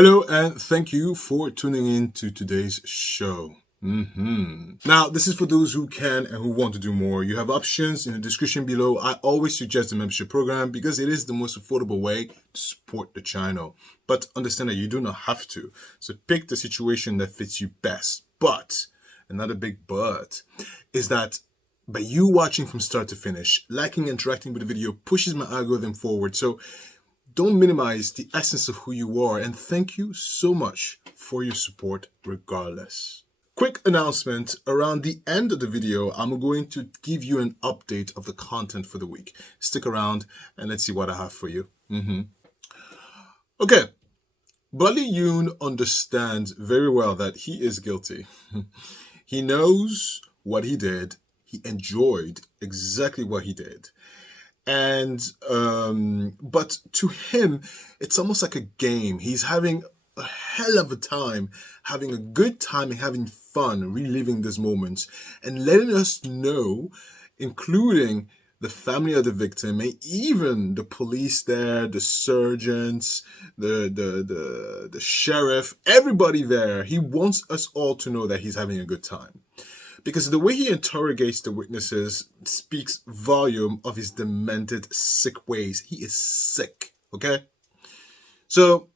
Hello, and thank you for tuning in to today's show. Now, this is for those who can and who want to do more. You have options in the description below. I always suggest the membership program because it is the most affordable way to support the channel. But understand that you do not have to. So pick the situation that fits you best. But, another big but, is that by you watching from start to finish, liking and interacting with the video pushes my algorithm forward. So don't minimize the essence of who you are, and thank you so much for your support regardless. Quick announcement, around the end of the video, I'm going to give you an update of the content for the week. Stick around and let's see what I have for you. Okay, Buddy Yohn understands very well that he is guilty. He knows what he did. He enjoyed exactly what he did. And, but to him, it's almost like a game. He's having a hell of a time, having a good time and having fun, reliving this moment and letting us know, including the family of the victim and even the police there, the surgeons, the sheriff, everybody there. He wants us all to know that he's having a good time. Because the way he interrogates the witnesses speaks volume of his demented, sick ways. He is sick, okay? So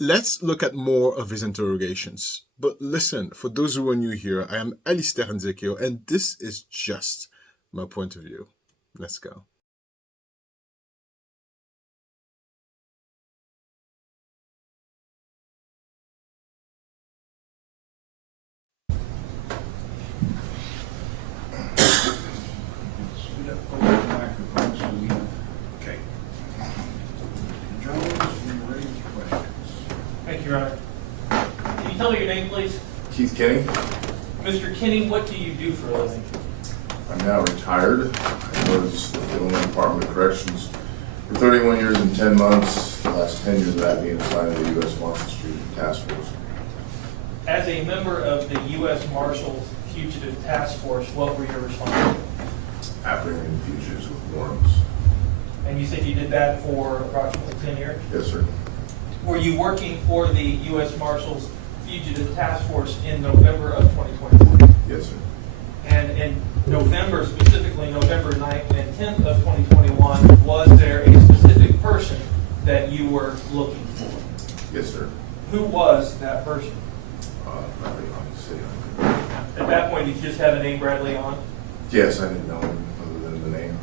let's look at more of his interrogations. But listen, for those who are new here, I am Alistair Nzekio, and this is just my point of view. Let's go. Thank you, Your Honor. Can you tell me your name, please? Keith Kenny. Mr. Kinney, what do you do for a living? I'm now retired. I was with the Illinois Department of Corrections for 31 years and 10 months, the last 10 years of that being assigned to the U.S. Marshals Fugitive Task Force. As a member of the U.S. Marshals Fugitive Task Force, what were your responsibilities? Apprehending fugitives with warrants. And you said you did that for approximately 10 years? Yes, sir. Were you working for the U.S. Marshals Fugitive Task Force in November of 2024? Yes, sir. And in November, specifically November 9th and 10th of 2021, was there a specific person that you were looking for? Yes, sir. Who was that person? Bradley Yohn, City. At that point, did you just have the name Bradley on? Yes, I didn't know him other than the name.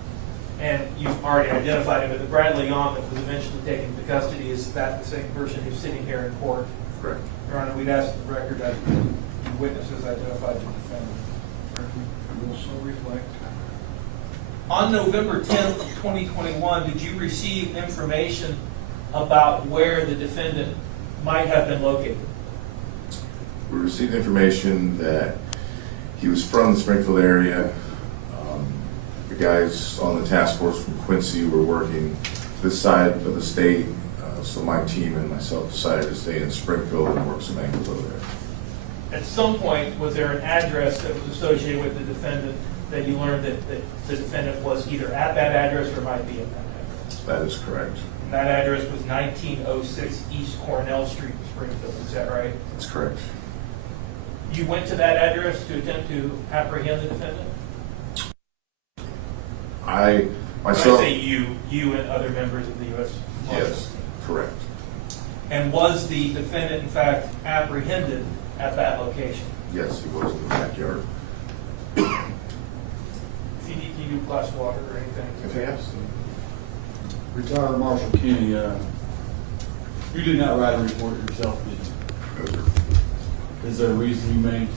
And you've already identified him, but the Bradley Yohn that was eventually taken into custody, is that the same person who's sitting here in court? Correct. Your Honor, we'd ask the record that the witnesses identified the defendant. Will so reflect. On November 10th, 2021, did you receive information about where the defendant might have been located? We received information that he was from the Springfield area. The guys on the task force from Quincy were working this side of the state, so my team and myself decided to stay in Springfield and work some angles over there. At some point, was there an address that was associated with the defendant that you learned that the defendant was either at that address or might be at that address? That is correct. And that address was 1906 East Cornell Street, Springfield, is that right? That's correct. You went to that address to attempt to apprehend the defendant? I When myself. I say you and other members of the U.S. Marshals. Yes, correct. And was the defendant, in fact, apprehended at that location? Yes, he was in the backyard. CDT class water or anything? If he has Retired Marshal Kenny, you did not write a report yourself, did you? to. No, sir. Is there a reason you may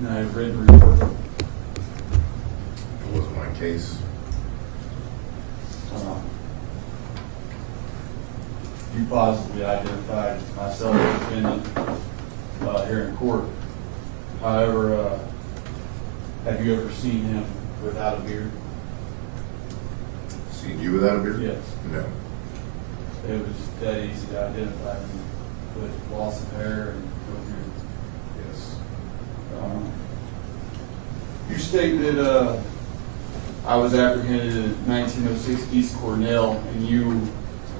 not have written a report? It wasn't my case. You possibly identified myself as defendant here in court. However, have you ever seen him without a beard? Seen you without a beard? Yes. No. It was that easy to identify him with loss of hair and no beard. Yes. You state that I was apprehended in 1906 East Cornell, and you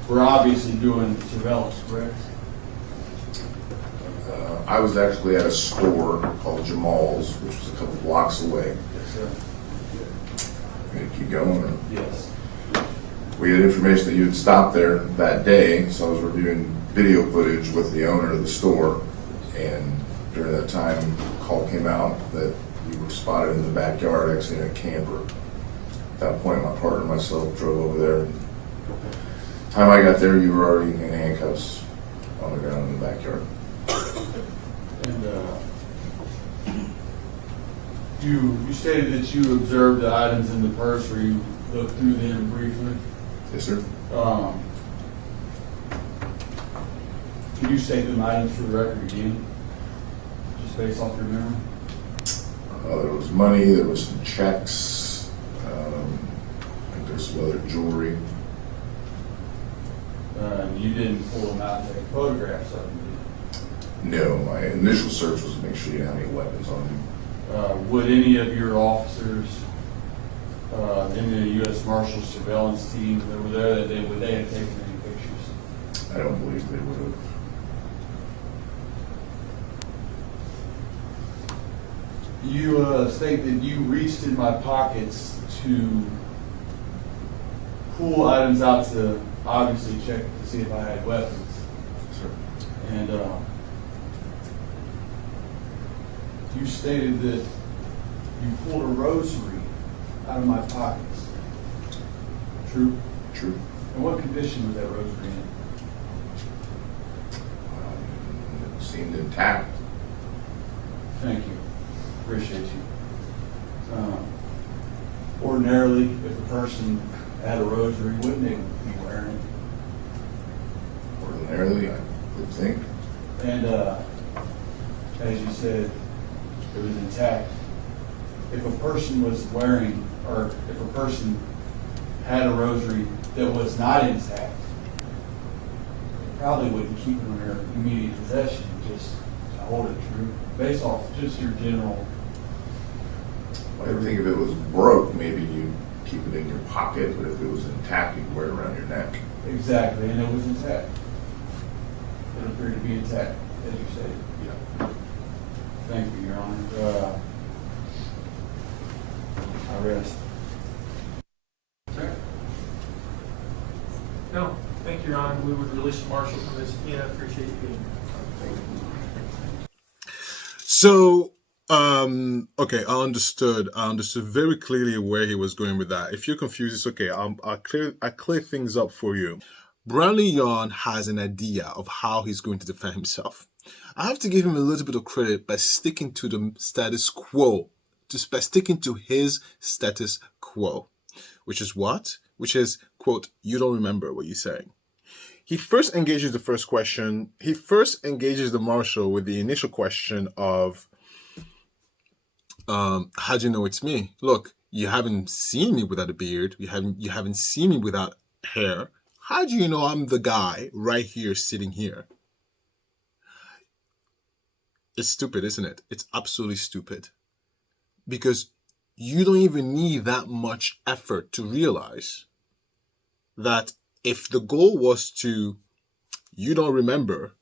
were obviously doing surveillance, correct? I was actually at a store called Jamal's, which was a couple blocks away. Yes, sir. I'm gonna keep going. Or? Yes. We had information that you had stopped there that day, so I was reviewing video footage with the owner of the store, and during that time, a call came out that you were spotted in the backyard exiting a camper. At that point, my partner and myself drove over there. Time I got there, you were already in handcuffs on the ground in the backyard. And you stated that you observed the items in the purse, or you looked through them briefly. Yes, sir. Can you state them items for the record again, just based off your memory? There was money, there was some checks, I think there's some other jewelry. You didn't pull them out and take photographs of them, did No, my initial search was to make sure you didn't have any weapons on you. Would any of your officers, in the U.S. Marshals surveillance team that were there that day, would they have taken any pictures? I don't believe they would have. You state that you reached in my pockets to pull items out to obviously check to see if I had weapons. Sir. And you stated that you pulled a rosary out of my pockets. True? True. And what condition was that rosary in? It seemed intact. Thank you. Appreciate you. Ordinarily, if a person had a rosary, wouldn't they be wearing it? Ordinarily, I would think. And as you said, it was intact. If a person was wearing, or if a person had a rosary that was not intact, they probably wouldn't keep it in their immediate possession, just to hold it true, based off just your general. I would think if it was broke, maybe you'd keep it in your pocket, but if it was intact, you'd wear it around your neck. Exactly, and it was intact. It appeared to be intact, as you say. Yeah. Thank you, Your Honor. I rest. No, thank you, Your Honor. We would release the marshal from this. Tina, appreciate you being here. So, okay, I understood very clearly where he was going with that. If you're confused, it's okay. I'll clear things up for you. Bradley Yohn has an idea of how he's going to defend himself. I have to give him a little bit of credit by sticking to the status quo, by sticking to his status quo, which is what? Which is, quote, you don't remember what you're saying. He first engages the first question. He first engages the marshal with the initial question of, how do you know it's me? Look, you haven't seen me without a beard. You haven't seen me without hair. How do you know I'm the guy right here sitting here? It's stupid, isn't it? It's absolutely stupid. Because you don't even need that much effort to realize that if the goal was to, you don't remember,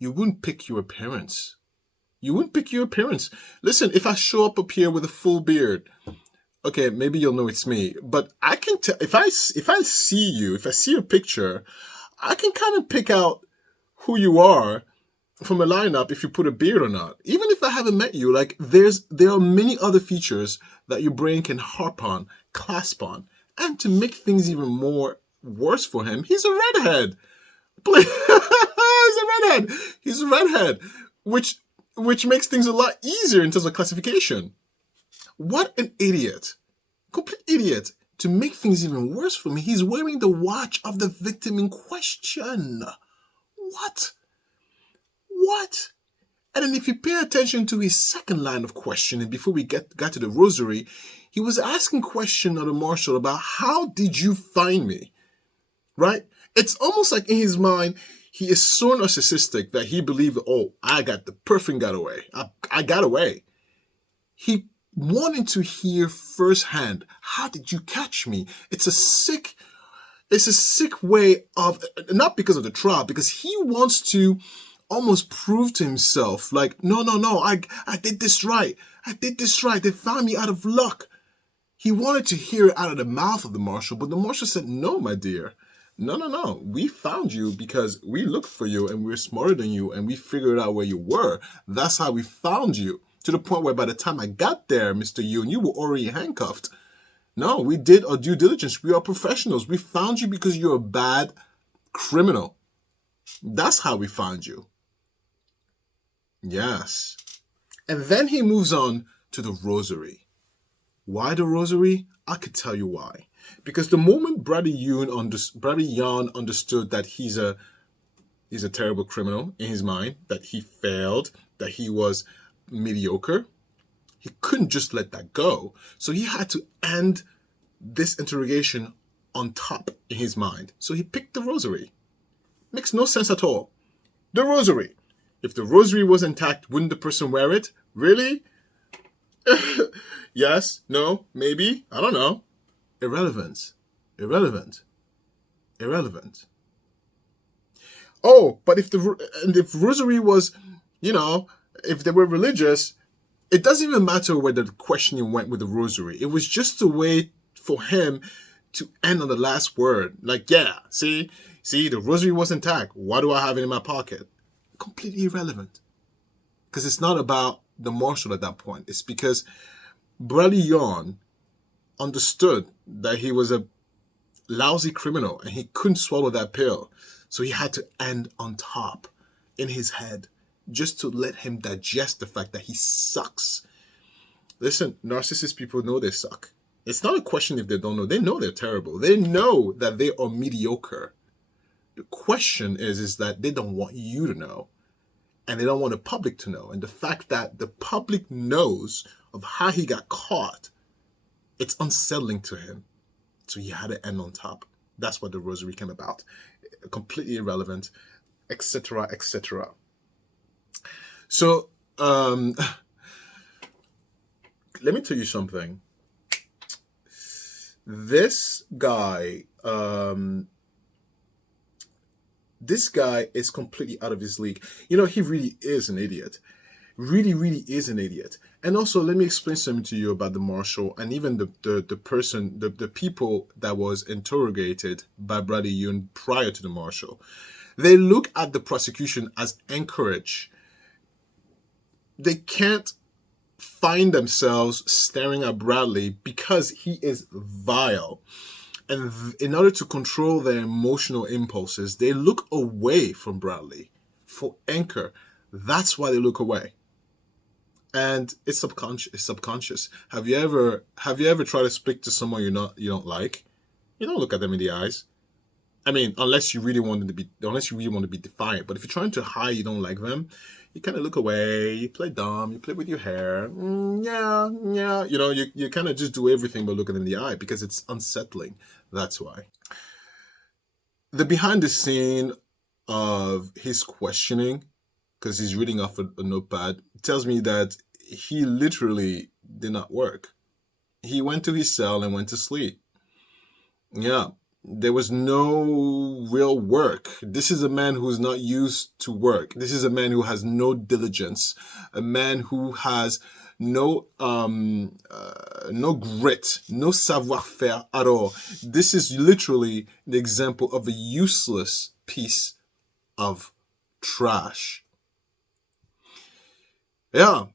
you wouldn't pick your appearance. You wouldn't pick your appearance. Listen, if I show up here with a full beard, okay, maybe you'll know it's me. But I can tell, if I see you, if I see your picture, I can kind of pick out who you are from a lineup if you put a beard or not. Even if I haven't met you, like there are many other features that your brain can harp on, clasp on. And to make things even more worse for him, he's a redhead. He's a redhead, which makes things a lot easier in terms of classification. What an idiot. Complete idiot. To make things even worse for me, he's wearing the watch of the victim in question. What? And then if you pay attention to his second line of questioning before we got to the rosary, he was asking question of the marshal about how did you find me? Right? It's almost like in his mind, he is so narcissistic that he believed, oh, I got the perfect getaway. I got away. He wanted to hear firsthand, how did you catch me? It's a sick way of, not because of the trial, because he wants to almost prove to himself, like, no, I did this right. I did this right. They found me out of luck. He wanted to hear it out of the mouth of the marshal, but the marshal said, no, my dear. No. We found you because we looked for you and we're smarter than you and we figured out where you were. That's how we found you. To the point where by the time I got there, Mr. Yohn, you were already handcuffed. No, we did our due diligence. We are professionals. We found you because you're a bad criminal. That's how we found you. Yes. And then he moves on to the rosary. Why the rosary? I could tell you why. Because the moment Brother Yohn understood that he's a terrible criminal in his mind, that he failed, that he was mediocre, he couldn't just let that go. So he had to end this interrogation on top in his mind. So he picked the rosary. Makes no sense at all. The rosary. If the rosary was intact, wouldn't the person wear it? Really? Yes? No? Maybe? I don't know. Irrelevant. Oh, but if rosary was, if they were religious, it doesn't even matter whether the questioning went with the rosary. It was just a way for him to end on the last word. Like, yeah, see, the rosary was intact. Why do I have it in my pocket? Completely irrelevant. Because it's not about the marshal at that point. It's because Brother Yohn understood that he was a lousy criminal and he couldn't swallow that pill. So he had to end on top in his head just to let him digest the fact that he sucks. Listen, narcissist people know they suck. It's not a question if they don't know. They know they're terrible. They know that they are mediocre. The question is that they don't want you to know. And they don't want the public to know. And the fact that the public knows of how he got caught, it's unsettling to him. So he had to end on top. That's what the rosary came about. Completely irrelevant, etc., etc. So, let me tell you something. This guy is completely out of his league. He really is an idiot. Really is an idiot. And also, let me explain something to you about the marshal and even the people that was interrogated by Brother Yohn prior to the marshal. They look at the prosecution as anchorage. They can't find themselves staring at Bradley because he is vile. And in order to control their emotional impulses, they look away from Bradley for anchor. That's why they look away. And it's subconscious. Have you ever tried to speak to someone you don't like? You don't look at them in the eyes. I mean, unless you really want to be defiant. But if you're trying to hide you don't like them, you kind of look away. You play dumb. You play with your hair. Yeah. You kind of just do everything but look at them in the eye because it's unsettling. That's why. The behind the scene of his questioning, because he's reading off a notepad, tells me that he literally did not work. He went to his cell and went to sleep. Yeah, there was no real work. This is a man who's not used to work. This is a man who has no diligence, a man who has no grit, no savoir-faire at all. This is literally the example of a useless piece of trash. Yeah.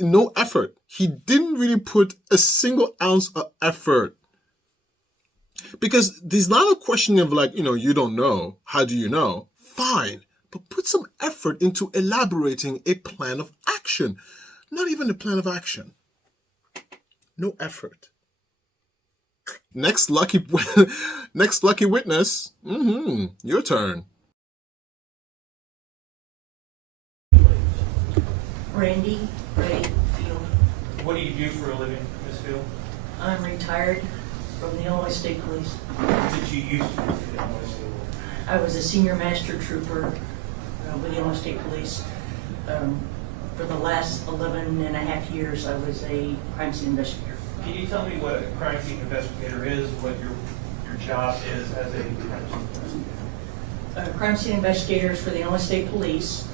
No effort. He didn't really put a single ounce of effort. Because there's not a question of you don't know. How do you know? Fine. But put some effort into elaborating a plan of action. Not even a plan of action. No effort. Next lucky witness. Your turn. Randy Ray Field. What do you do for a living, Ms. Field? I'm retired from the Illinois State Police. What did you used to do for the Illinois State Police? I was a senior master trooper with the Illinois State Police. For the last 11 and a half years, I was a crime scene investigator. Can you tell me what a crime scene investigator is, what your job is as a crime scene investigator? crime scene investigators for the Illinois State Police.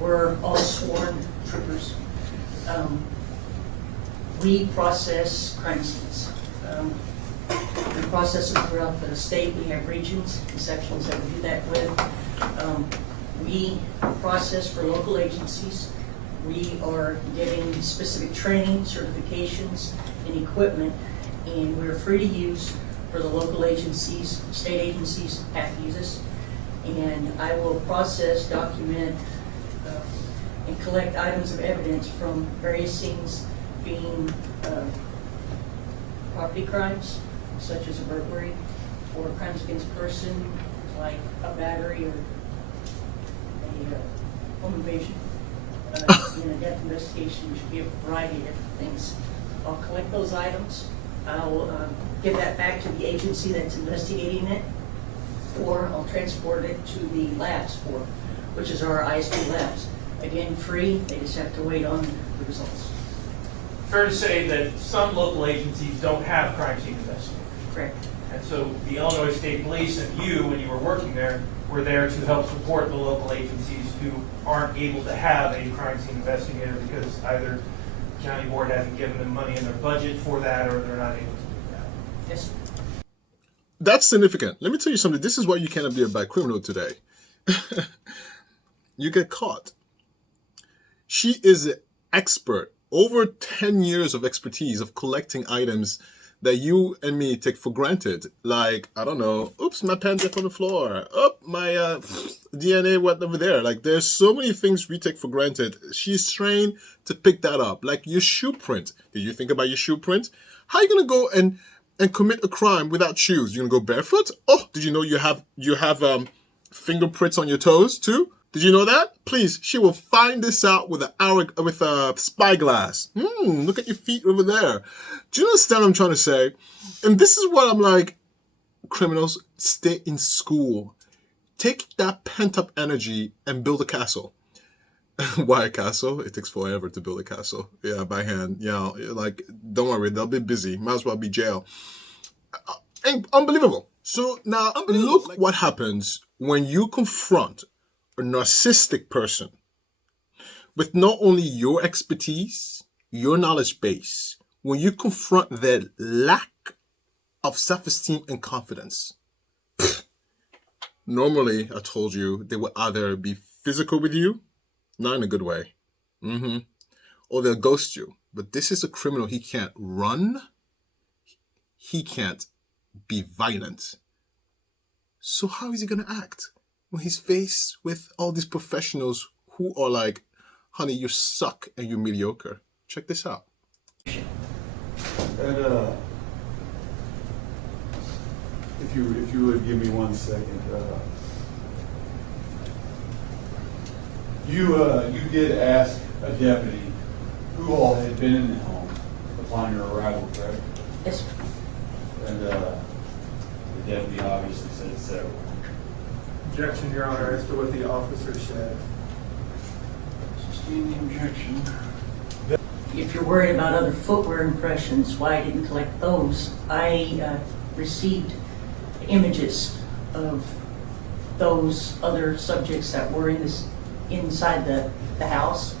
We're all sworn troopers. We process crime scenes. We process them throughout the state. We have regions and sections that we do that with. We process for local agencies. We are getting specific training, certifications, and equipment, and we're free to use for the local agencies. State agencies have to use us. And I will process, document, and collect items of evidence from various scenes, being property crimes, such as a burglary, or crimes against person, like a battery or a home invasion. In a death investigation, you should be a variety of different things. I'll collect those items. I'll give that back to the agency that's investigating it, or I'll transport it to the labs which is our ISP labs. Again, free, they just have to wait on the results. Fair to say that some local agencies don't have crime scene investigators. Correct. And so the Illinois State Police and you, when you were working there, were there to help support the local agencies who aren't able to have a crime scene investigator because either the county board hasn't given them money in their budget for that, or they're not able to do that. Yes. That's significant. Let me tell you something. This is why you cannot be a bad criminal today. You get caught. She is an expert, over 10 years of expertise of collecting items that you and me take for granted. Like, I don't know, oops, my pen left on the floor. Oh, my DNA went over there. Like, there's so many things we take for granted. She's trained to pick that up. Like your shoe print. Did you think about your shoe print? How are you going to go and commit a crime without shoes? You're going to go barefoot? Oh, did you know you have fingerprints on your toes too? Did you know that? Please, she will find this out with a spyglass. Look at your feet over there. Do you understand what I'm trying to say? And this is what I'm like, criminals, stay in school. Take that pent-up energy and build a castle. Why a castle? It takes forever to build a castle. Yeah, by hand. Yeah, like, don't worry, they'll be busy. Might as well be jail. Unbelievable. So now, look what happens when you confront a narcissistic person with not only your expertise, your knowledge base, when you confront their lack of self-esteem and confidence. Normally, I told you, they will either be physical with you, not in a good way, or they'll ghost you. But this is a criminal. He can't run. He can't be violent. So how is he going to act when he's faced with all these professionals who are like, honey, you suck and you're mediocre? Check this out. And if you would give me 1 second, you did ask a deputy who all had been in the home upon your arrival, correct? Yes. And the deputy obviously said several. Objection, Your Honor, as to what the officer said. Sustain the objection. If you're worried about other footwear impressions, why I didn't collect those, I received images of those other subjects that were inside the house,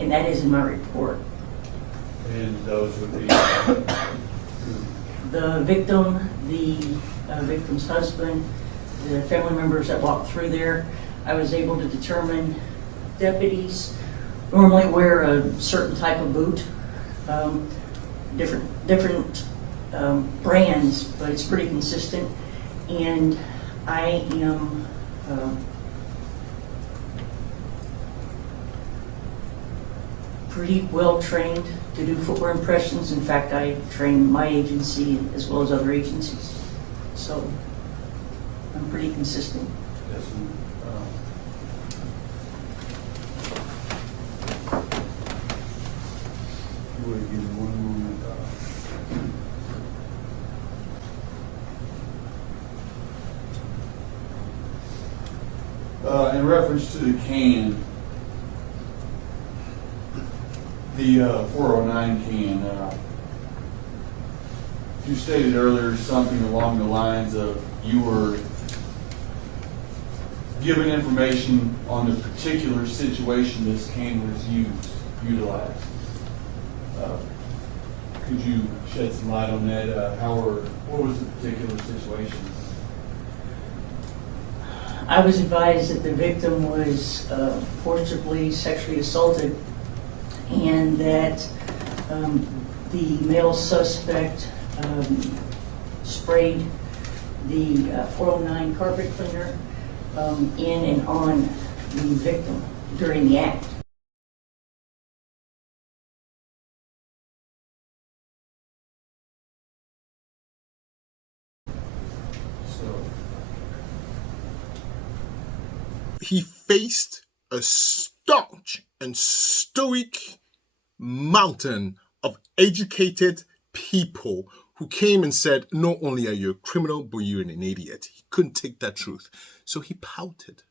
and that is in my report. And those would be The victim, the victim's husband, the family members that walked through there. I was able to determine deputies normally wear a certain type of boot, different brands, but it's pretty consistent. And I am pretty well trained to do footwear impressions. In fact, I train my agency as well as other agencies. So I'm pretty consistent. Yes, you would give me 1 moment. In reference to the can, the 409 can, you stated earlier something along the lines of you were given information on the particular situation this cane was utilized. Could you shed some light on that? What was the particular situation? I was advised that the victim was forcibly sexually assaulted and that the male suspect sprayed the 409 carpet cleaner in and on the victim during the act. He faced a staunch and stoic mountain of educated people who came and said, not only are you a criminal, but you're an idiot. He couldn't take that truth. So he pouted.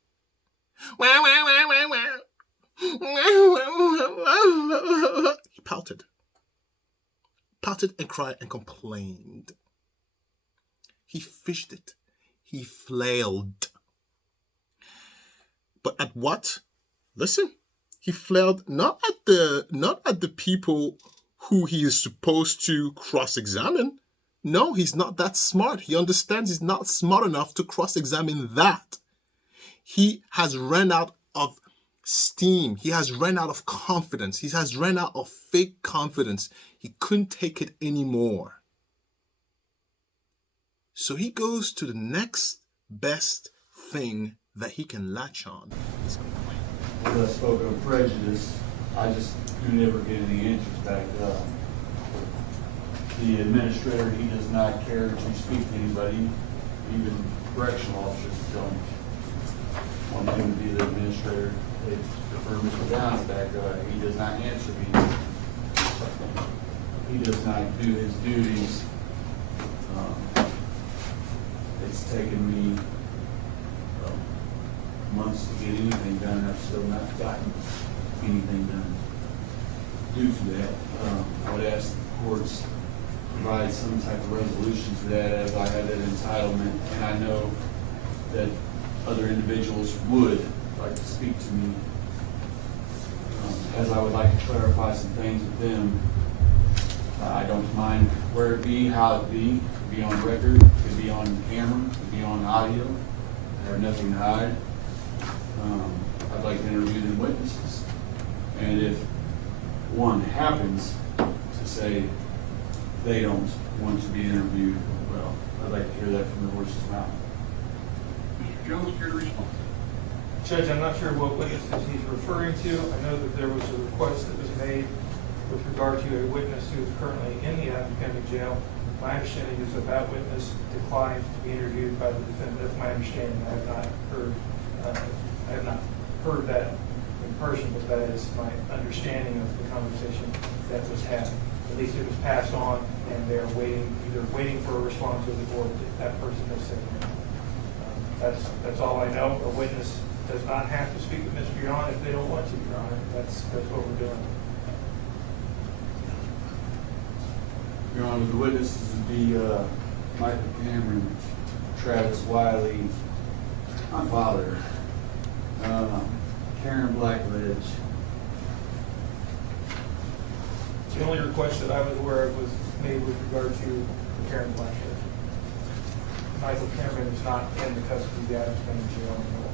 He pouted. Pouted and cried and complained. He fished it. He flailed. But at what? Listen, he flailed not at the people who he is supposed to cross-examine. No, he's not that smart. He understands he's not smart enough to cross-examine that. He has run out of steam. He has run out of confidence. He has run out of fake confidence. He couldn't take it anymore. So he goes to the next best thing that he can latch on. As I spoke of prejudice, I just do never get any answers back. The administrator, he does not care to speak to anybody. Even correctional officers don't want him to be the administrator. They prefer Mr. Downs back. He does not answer me. He does not do his duties. It's taken me months to get anything done, and I've still not gotten anything done. Due to that, I would ask the courts to provide some type of resolution to that, as I have that entitlement, and I know that other individuals would like to speak to me, as I would like to clarify some things with them. I don't mind where it be, how it be on record, it could be on camera, it could be on audio. I have nothing to hide. I'd like to interview the witnesses. And if one happens to say they don't want to be interviewed, well, I'd like to hear that from the horse's mouth. Mr. Jones, your response. Judge, I'm not sure what witnesses he's referring to. I know that there was a request that was made with regard to a witness who is currently in the Adams County Jail. My understanding is that that witness declined to be interviewed by the defendant. That's my understanding. I have not heard that in person, but that is my understanding of the conversation that was had. At least it was passed on, and they're either waiting for a response or that person has said no. That's all I know. A witness does not have to speak with Mr. Yohn if they don't want to, Your Honor. That's what we're doing. Your Honor, the witnesses would be Michael Cameron, Travis Wiley, my father, Karen Blackledge. The only request that I was aware of was made with regard to Karen Blackledge. Michael Cameron is not in the custody of the Adams County Jail anymore.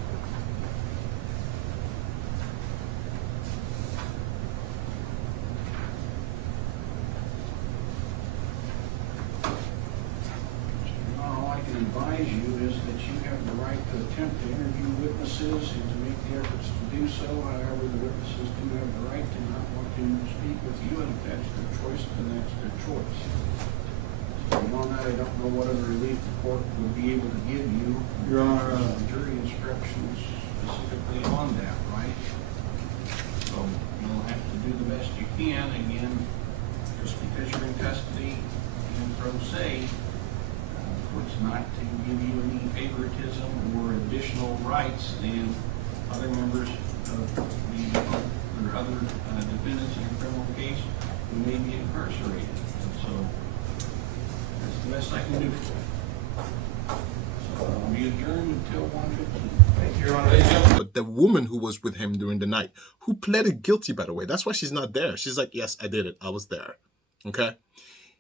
All I can advise you is that you have the right to attempt to interview witnesses and to make the efforts to do so. However, the witnesses do have the right to not want to speak with you, and if that's their choice, then that's their choice. So on that, I don't know what other relief the court would be able to give you. Your Honor, Jury instructions specifically on that, right? So you'll have to do the best you can. Again, just because you're in custody and pro se, it's not to give you any favoritism or additional rights than other members of the or other defendants in a criminal case who may be incarcerated. And so that's the best I can do for you. So I'll be adjourned until 1:15. Thank you, Your Honor. the woman who was with him during the night, who pleaded guilty, by the way. That's why she's not there. She's like, yes, I did it. I was there. Okay?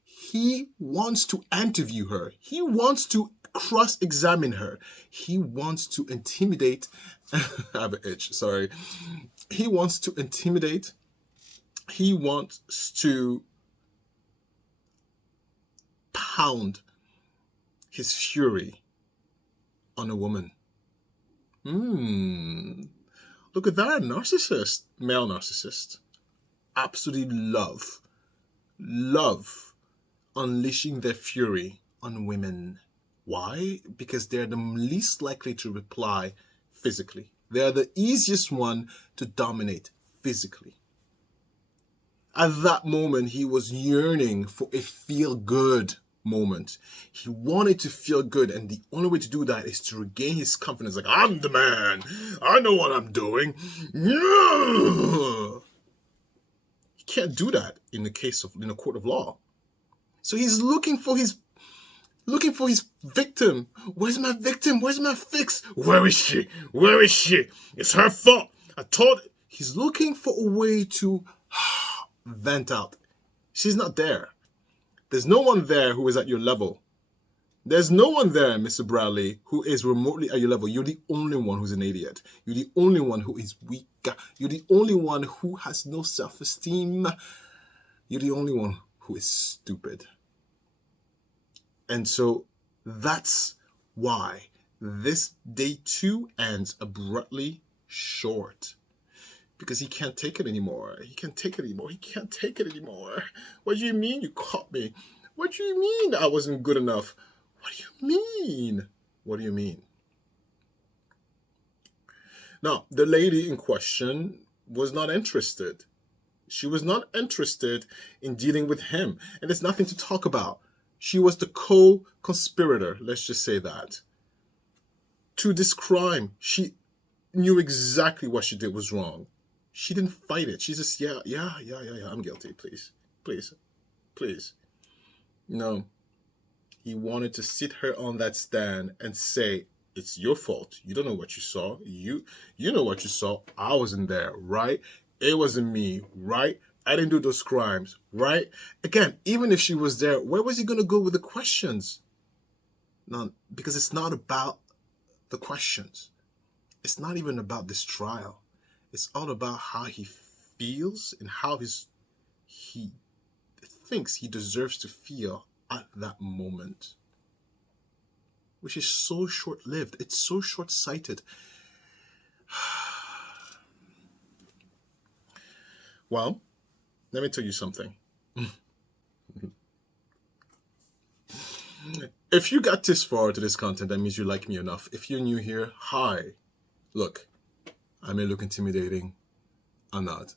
He wants to interview her. He wants to cross-examine her. He wants to intimidate. I have an itch, sorry. He wants to intimidate. He wants to pound his fury on a woman. Look at that, narcissist, male narcissist. Absolutely love unleashing their fury on women. Why? Because they're the least likely to reply physically. They are the easiest one to dominate physically. At that moment, he was yearning for a feel-good moment. He wanted to feel good, and the only way to do that is to regain his confidence. Like, I'm the man. I know what I'm doing. He can't do that in a court of law. So he's looking for his victim. Where's my victim? Where's my fix? Where is she? Where is she? It's her fault. He's looking for a way to vent out. She's not there. There's no one there who is at your level. There's no one there, Mr. Bradley, who is remotely at your level. You're the only one who's an idiot. You're the only one who is weak. You're the only one who has no self-esteem. You're the only one who is stupid. And so that's why this day 2 ends abruptly short. Because he can't take it anymore. He can't take it anymore. He can't take it anymore. What do you mean you caught me? What do you mean I wasn't good enough? What do you mean? What do you mean? Now, the lady in question was not interested. She was not interested in dealing with him. And there's nothing to talk about. She was the co-conspirator, let's just say that, to this crime. She knew exactly what she did was wrong. She didn't fight it. She just, yeah, I'm guilty, please. No. He wanted to sit her on that stand and say, it's your fault. You don't know what you saw. You know what you saw. I wasn't there, right? It wasn't me, right? I didn't do those crimes, right? Again, even if she was there, where was he going to go with the questions? No, because it's not about the questions. It's not even about this trial. It's all about how he feels and how he thinks he deserves to feel at that moment, which is so short-lived. It's so short-sighted. Well, let me tell you something. If you got this far to this content, that means you like me enough. If you're new here, hi. Look, I may look intimidating. I'm not.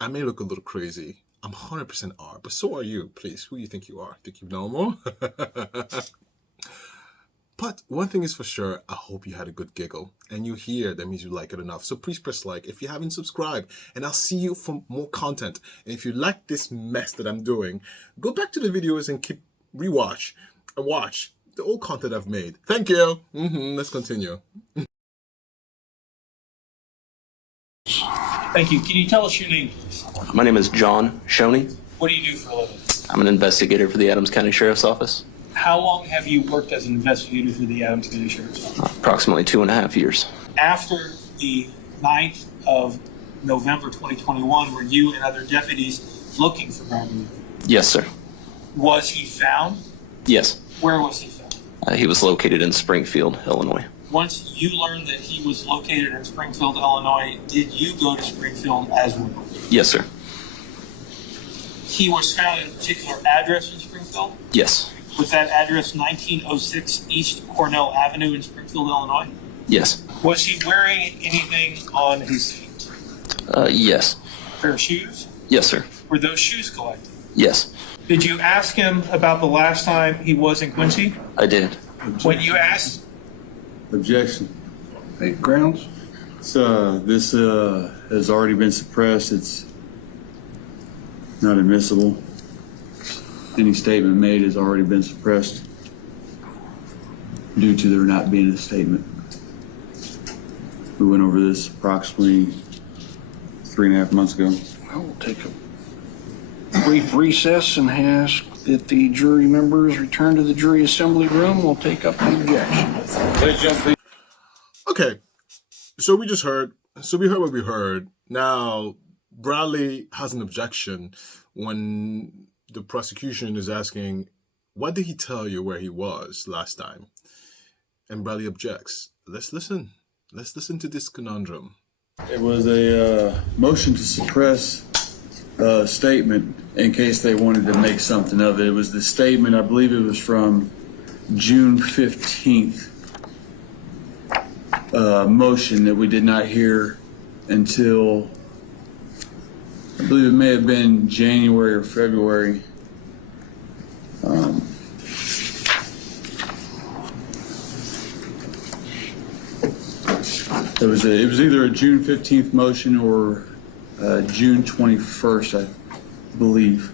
I may look a little crazy. I'm 100% R, but so are you. Please, who do you think you are? Think you know more? But one thing is for sure, I hope you had a good giggle. And you hear, that means you like it enough. So please press like if you haven't subscribed. And I'll see you for more content. And if you like this mess that I'm doing, go back to the videos and keep rewatch and watch the old content I've made. Thank you. Let's continue. Thank you. Can you tell us your name, please? My name is Yohn. What do you do for a living? I'm an investigator for the Adams County Sheriff's Office. How long have you worked as an investigator for the Adams County Sheriff's Office? Approximately 2.5 years. After the 9th of November 2021, were you and other deputies looking for Bradley? Yes, sir. Was he found? Yes. Where was he found? He was located in Springfield, Illinois. Once you learned that he was located in Springfield, Illinois, did you go to Springfield as well? Yes, sir. He was found at a particular address in Springfield? Yes. Was that address 1906 East Cornell Avenue in Springfield, Illinois? Yes. Was he wearing anything on his feet? Yes. A pair of shoes? Yes, sir. Were those shoes collected? Yes. Did you ask him about the last time he was in Quincy? I did. When you asked, Objection. Grounds? So this has already been suppressed. It's not admissible. Any statement made has already been suppressed due to there not being a statement. We went over this approximately 3.5 months ago. Well, we'll take a brief recess and ask that the jury members return to the jury assembly room. We'll take up the objection. Okay, so we heard what we heard. Now, Bradley has an objection when the prosecution is asking, what did he tell you where he was last time? And Bradley objects. Let's listen. Let's listen to this conundrum. It was a motion to suppress a statement in case they wanted to make something of it. It was the statement, I believe it was from June 15th, motion that we did not hear until, I believe it may have been January or February. It was either a June 15th motion or June 21st, I believe,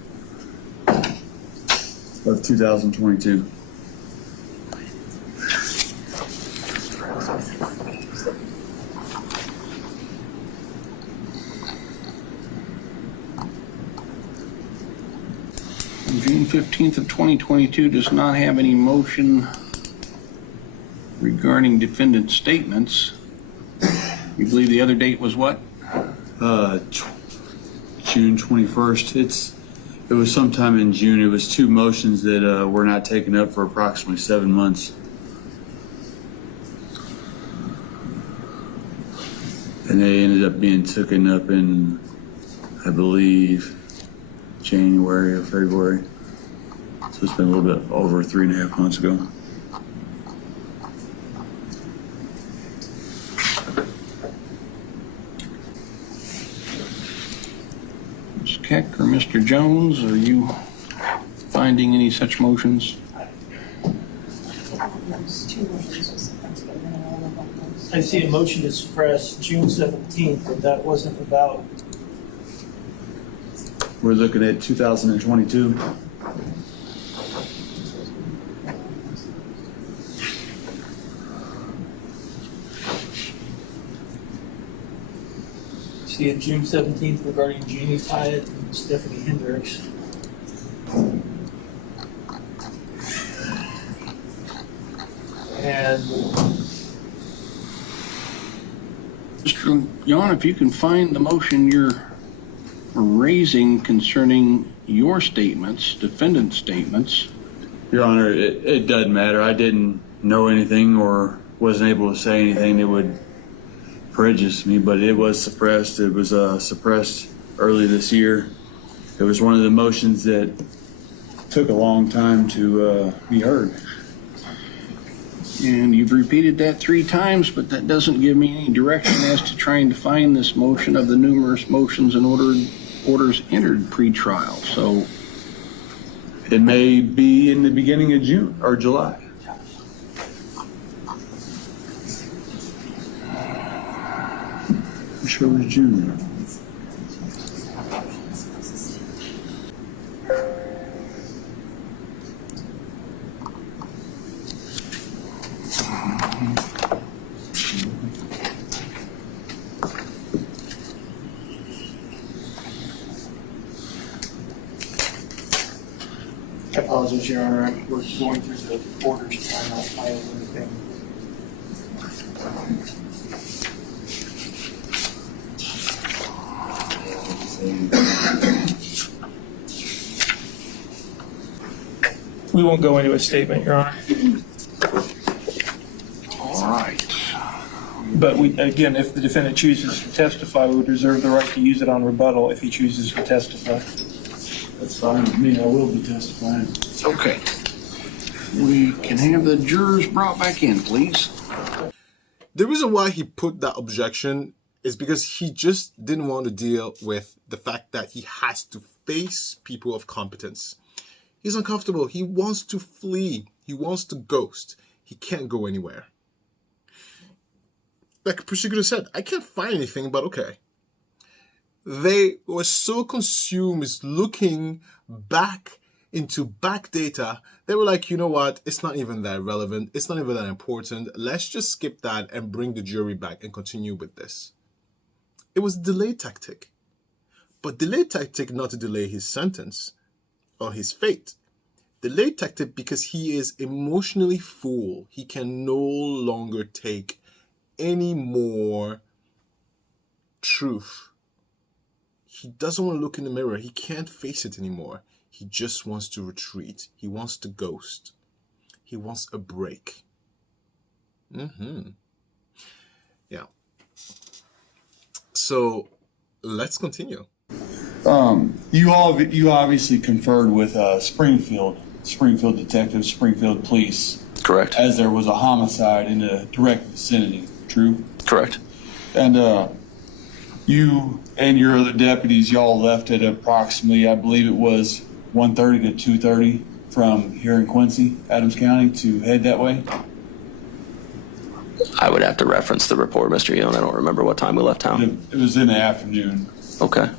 of 2022. June 15th of 2022 does not have any motion regarding defendant statements. You believe the other date was what? June 21st. It was sometime in June. It was two motions that were not taken up for approximately 7 months. And they ended up being taken up in, I believe, January or February. So it's been a little bit over 3.5 months ago. Ms. Keck or Mr. Jones, are you finding any such motions? I see a motion to suppress June 17th, but that wasn't about, We're looking at 2022. see a June 17th regarding Jeannie Tyatt and Stephanie Hendricks. And Mr. Yohn, if you can find the motion you're raising concerning your statements, defendant statements. Your Honor, it doesn't matter. I didn't know anything or wasn't able to say anything that would prejudice me, but it was suppressed. It was suppressed early this year. It was one of the motions that took a long time to be heard. And you've repeated that 3 times, but that doesn't give me any direction as to trying to find this motion of the numerous motions and orders entered pre-trial. So It may be in the beginning of June or July. I'm sure it was June. I apologize, Your Honor, we're going through the orders, trying not to file anything. We won't go into a statement, Your Honor. all right. But we, again, if the defendant chooses to testify, we would reserve the right to use it on rebuttal if he chooses to testify. That's fine with me. I will be testifying. Okay. We can have the jurors brought back in, please. The reason why he put that objection is because he just didn't want to deal with the fact that he has to face people of competence. He's uncomfortable. He wants to flee. He wants to ghost. He can't go anywhere. Like the prosecutor said, I can't find anything, but okay. They were so consumed looking back into back data, they were like, you know what, it's not even that relevant, it's not even that important, let's just skip that and bring the jury back and continue with this. It was a delay tactic. But delay tactic not to delay his sentence or his fate. Delay tactic because he is emotionally full. He can no longer take any more truth. He doesn't want to look in the mirror. He can't face it anymore. He just wants to retreat. He wants to ghost. He wants a break. Yeah. So let's continue. You obviously conferred with Springfield detectives, Springfield police, Correct. as there was a homicide in the direct vicinity. True. Correct. And you and your other deputies, y'all left at approximately, I believe it was 1:30 to 2:30 from here in Quincy, Adams County, to head that way. I would have to reference the report, Mr. Yohn. I don't remember what time we left town. It was in the afternoon. Okay.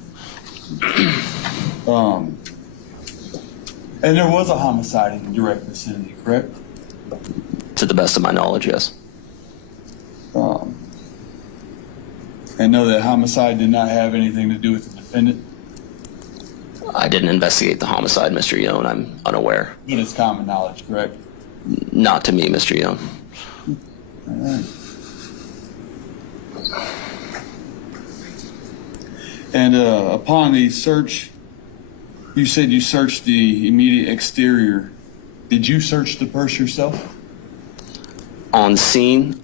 And there was a homicide in the direct vicinity, correct? To the best of my knowledge, yes. And know that homicide did not have anything to do with the defendant, I didn't investigate the homicide, Mr. Yohn. I'm unaware. but it's common knowledge, correct? Not to me, Mr. Yohn. All right. And upon the search, you said you searched the immediate exterior. Did you search the purse yourself? On scene,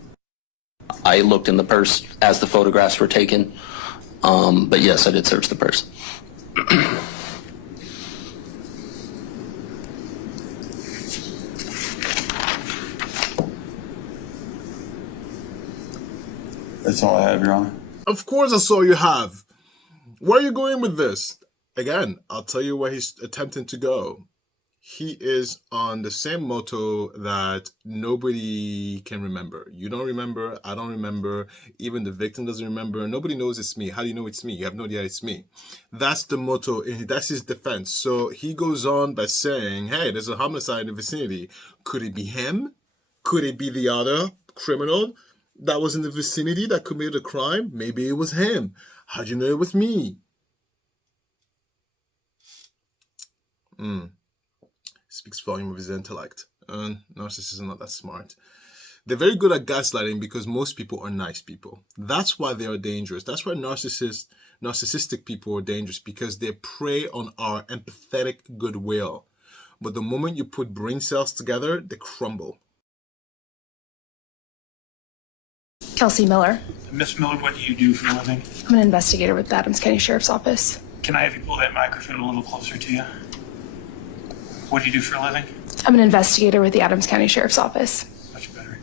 I looked in the purse as the photographs were taken. But yes, I did search the purse. That's all I have, Your Honor. Of course that's all you have. Where are you going with this? Again, I'll tell you where he's attempting to go. He is on the same motto that nobody can remember. You don't remember, I don't remember, even the victim doesn't remember. Nobody knows it's me. How do you know it's me? You have no idea it's me. That's the motto, that's his defense. So he goes on by saying, hey, there's a homicide in the vicinity. Could it be him? Could it be the other criminal that was in the vicinity that committed a crime? Maybe it was him. How'd you know it was me? Speaks volume of his intellect. Narcissists are not that smart. They're very good at gaslighting because most people are nice people. That's why they are dangerous. That's why narcissistic people are dangerous, because they prey on our empathetic goodwill. But the moment you put brain cells together, they crumble. Kelsey Miller. Miss Miller, what do you do for a living? I'm an investigator with the Adams County Sheriff's Office. Can I have you pull that microphone a little closer to you? What do you do for a living? I'm an investigator with the Adams County Sheriff's Office. Much better.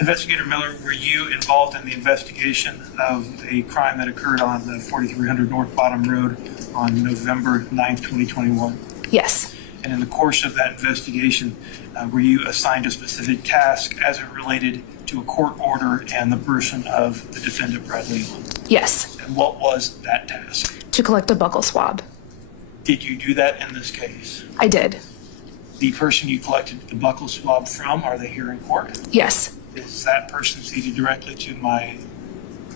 Investigator Miller, were you involved in the investigation of a crime that occurred on the 4300 North Bottom Road on November 9th, 2021? Yes. And in the course of that investigation, were you assigned a specific task as it related to a court order and the person of the defendant, Bradley Yohn? Yes. And what was that task? To collect a buccal swab. Did you do that in this case? I did. The person you collected the buccal swab from, are they here in court? Yes. Is that person seated directly to my,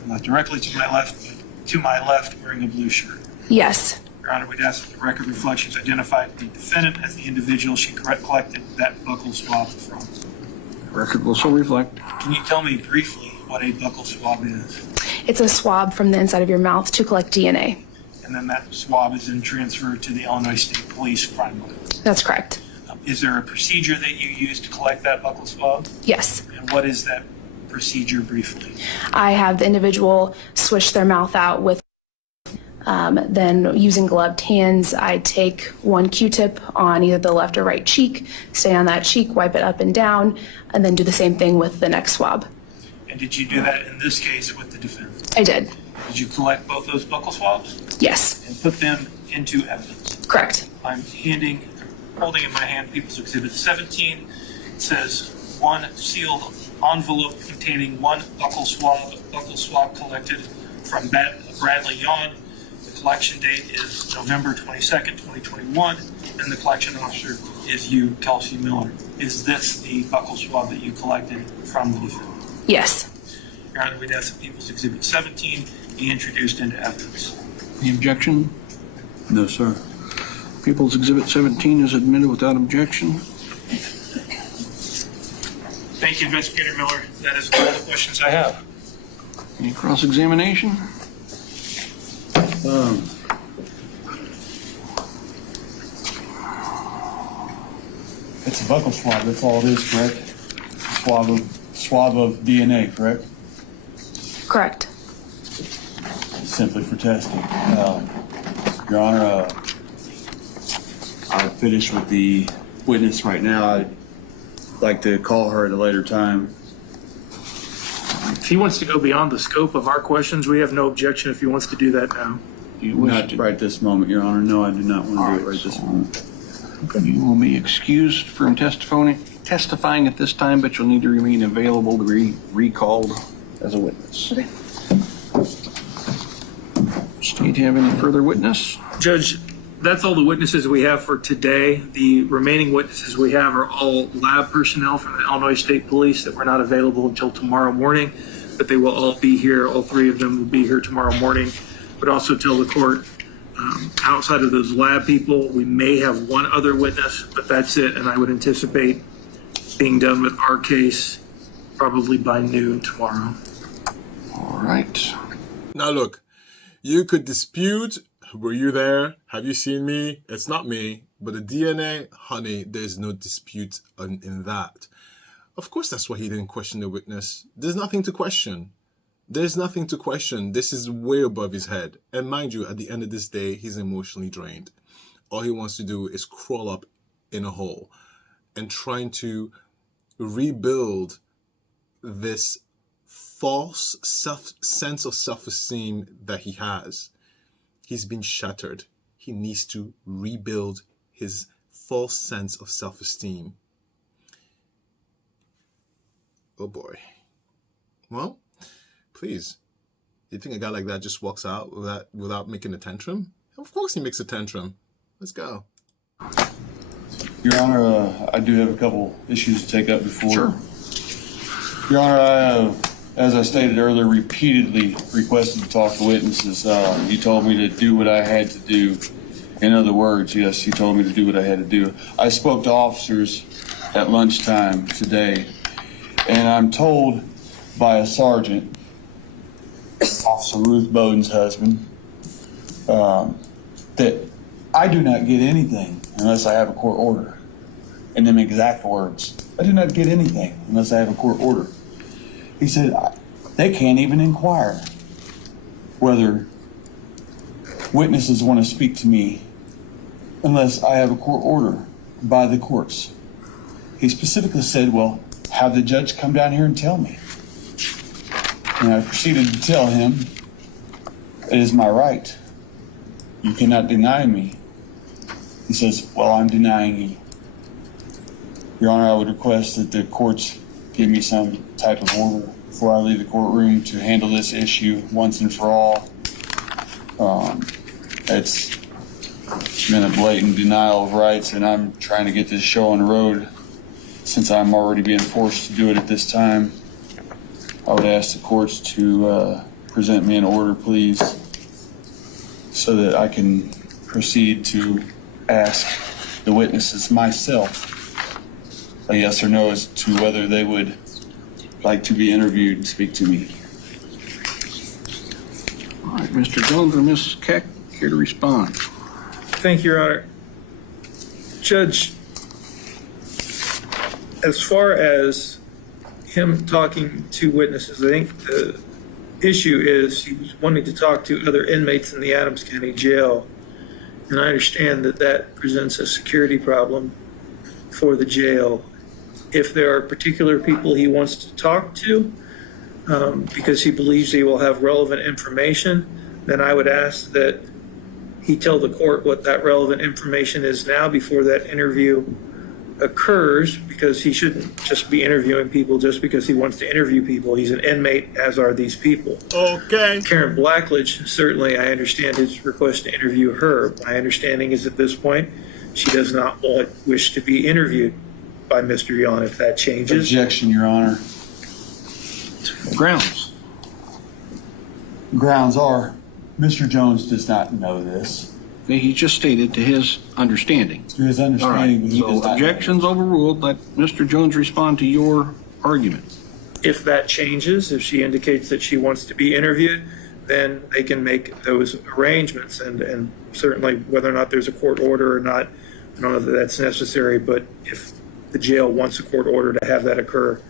not directly to my left, but to my left, wearing a blue shirt? Yes. Your Honor, we'd ask that the record reflections identified the defendant as the individual she collected that buccal swab from. The record will so reflect. Can you tell me briefly what a buccal swab is? It's a swab from the inside of your mouth to collect DNA. And then that swab is then transferred to the Illinois State Police crime lab. That's correct. Is there a procedure that you use to collect that buccal swab? Yes. And what is that procedure briefly? I have the individual swish their mouth out with then using gloved hands, I take one Q-tip on either the left or right cheek, stay on that cheek, wipe it up and down, and then do the same thing with the next swab. And did you do that in this case with the defendant? I did. Did you collect both those buccal swabs? Yes. And put them into evidence? Correct. I'm holding in my hand People's Exhibit 17. It says one sealed envelope containing one buccal swab collected from Bradley Yohn. The collection date is November 22nd, 2021, and the collection officer is you, Kelsey Miller. Is this the buccal swab that you collected from the defendant? Yes. Your Honor, we'd ask that People's Exhibit 17 be introduced into evidence. Any objection? No, sir. People's Exhibit 17 is admitted without objection. Thank you, Investigator Miller. That is all the questions I have. Any cross-examination? It's a buccal swab, that's all it is, correct? Swab of DNA, correct? Correct. Simply for testing. Your Honor, I'm finished with the witness right now. I'd like to call her at a later time. If he wants to go beyond the scope of our questions, we have no objection if he wants to do that now. Do you wish Not to? right this moment, Your Honor. No, I do not want to do it right this moment. You will be excused from testifying at this time, but you'll need to remain available to be recalled as a witness. Okay. State, do you have any further witness? Judge, that's all the witnesses we have for today. The remaining witnesses we have are all lab personnel from the Illinois State Police that were not available until tomorrow morning, but they will all be here. All three of them will be here tomorrow morning. But also tell the court, outside of those lab people, we may have one other witness, but that's it. And I would anticipate being done with our case probably by noon tomorrow. All right. Now look, you could dispute, were you there? Have you seen me? It's not me. But the DNA, honey, there's no dispute in that. Of course, that's why he didn't question the witness. There's nothing to question. There's nothing to question. This is way above his head. And mind you, at the end of this day, he's emotionally drained. All he wants to do is crawl up in a hole and trying to rebuild this false sense of self-esteem that he has. He's been shattered. He needs to rebuild his false sense of self-esteem. Oh boy. Well, please. You think a guy like that just walks out without making a tantrum? Of course he makes a tantrum. Let's go. Your Honor, I do have a couple issues to take up before. Sure. Your Honor, I have, as I stated earlier, repeatedly requested to talk to witnesses. You told me to do what I had to do. In other words, yes, you told me to do what I had to do. I spoke to officers at lunchtime today, and I'm told by a sergeant, Officer Ruth Bowden's husband, that I do not get anything unless I have a court order. In them exact words, I do not get anything unless I have a court order. He said, they can't even inquire whether witnesses want to speak to me unless I have a court order by the courts. He specifically said, well, have the judge come down here and tell me. And I proceeded to tell him, it is my right. You cannot deny me. He says, well, I'm denying you. Your Honor, I would request that the courts give me some type of order before I leave the courtroom to handle this issue once and for all. It's been a blatant denial of rights, and I'm trying to get this show on the road since I'm already being forced to do it at this time. I would ask the courts to present me an order, please, so that I can proceed to ask the witnesses myself a yes or no as to whether they would like to be interviewed and speak to me. All right, Mr. Jones or Ms. Keck, here to respond. Thank you, Your Honor. Judge, as far as him talking to witnesses, I think the issue is he was wanting to talk to other inmates in the Adams County Jail. And I understand that that presents a security problem for the jail. If there are particular people he wants to talk to, because he believes he will have relevant information, then I would ask that he tell the court what that relevant information is now before that interview occurs, because he shouldn't just be interviewing people just because he wants to interview people. He's an inmate, as are these people. Okay. Karen Blackledge, certainly I understand his request to interview her. My understanding is at this point, she does not wish to be interviewed by Mr. Yohn. If that changes, Objection, Your Honor. Grounds. Grounds are, Mr. Jones does not know this. Okay, he just stated to his understanding. To his All understanding, right, but he does so not know. objections overruled. Let Mr. Jones respond to your argument. if that changes, if she indicates that she wants to be interviewed, then they can make those arrangements. And certainly whether or not there's a court order or not, I don't know that that's necessary, but if the jail wants a court order to have that occur,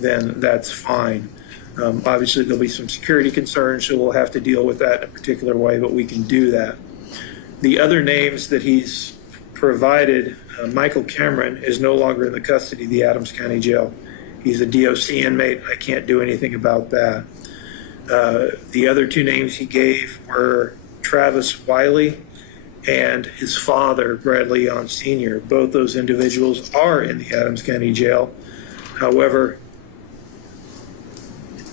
then that's fine. Obviously, there'll be some security concerns, so we'll have to deal with that in a particular way, but we can do that. The other names that he's provided, Michael Cameron is no longer in the custody of the Adams County Jail. He's a DOC inmate. I can't do anything about that. The other two names he gave were Travis Wiley and his father, Bradley Yohn Sr. Both those individuals are in the Adams County Jail. However,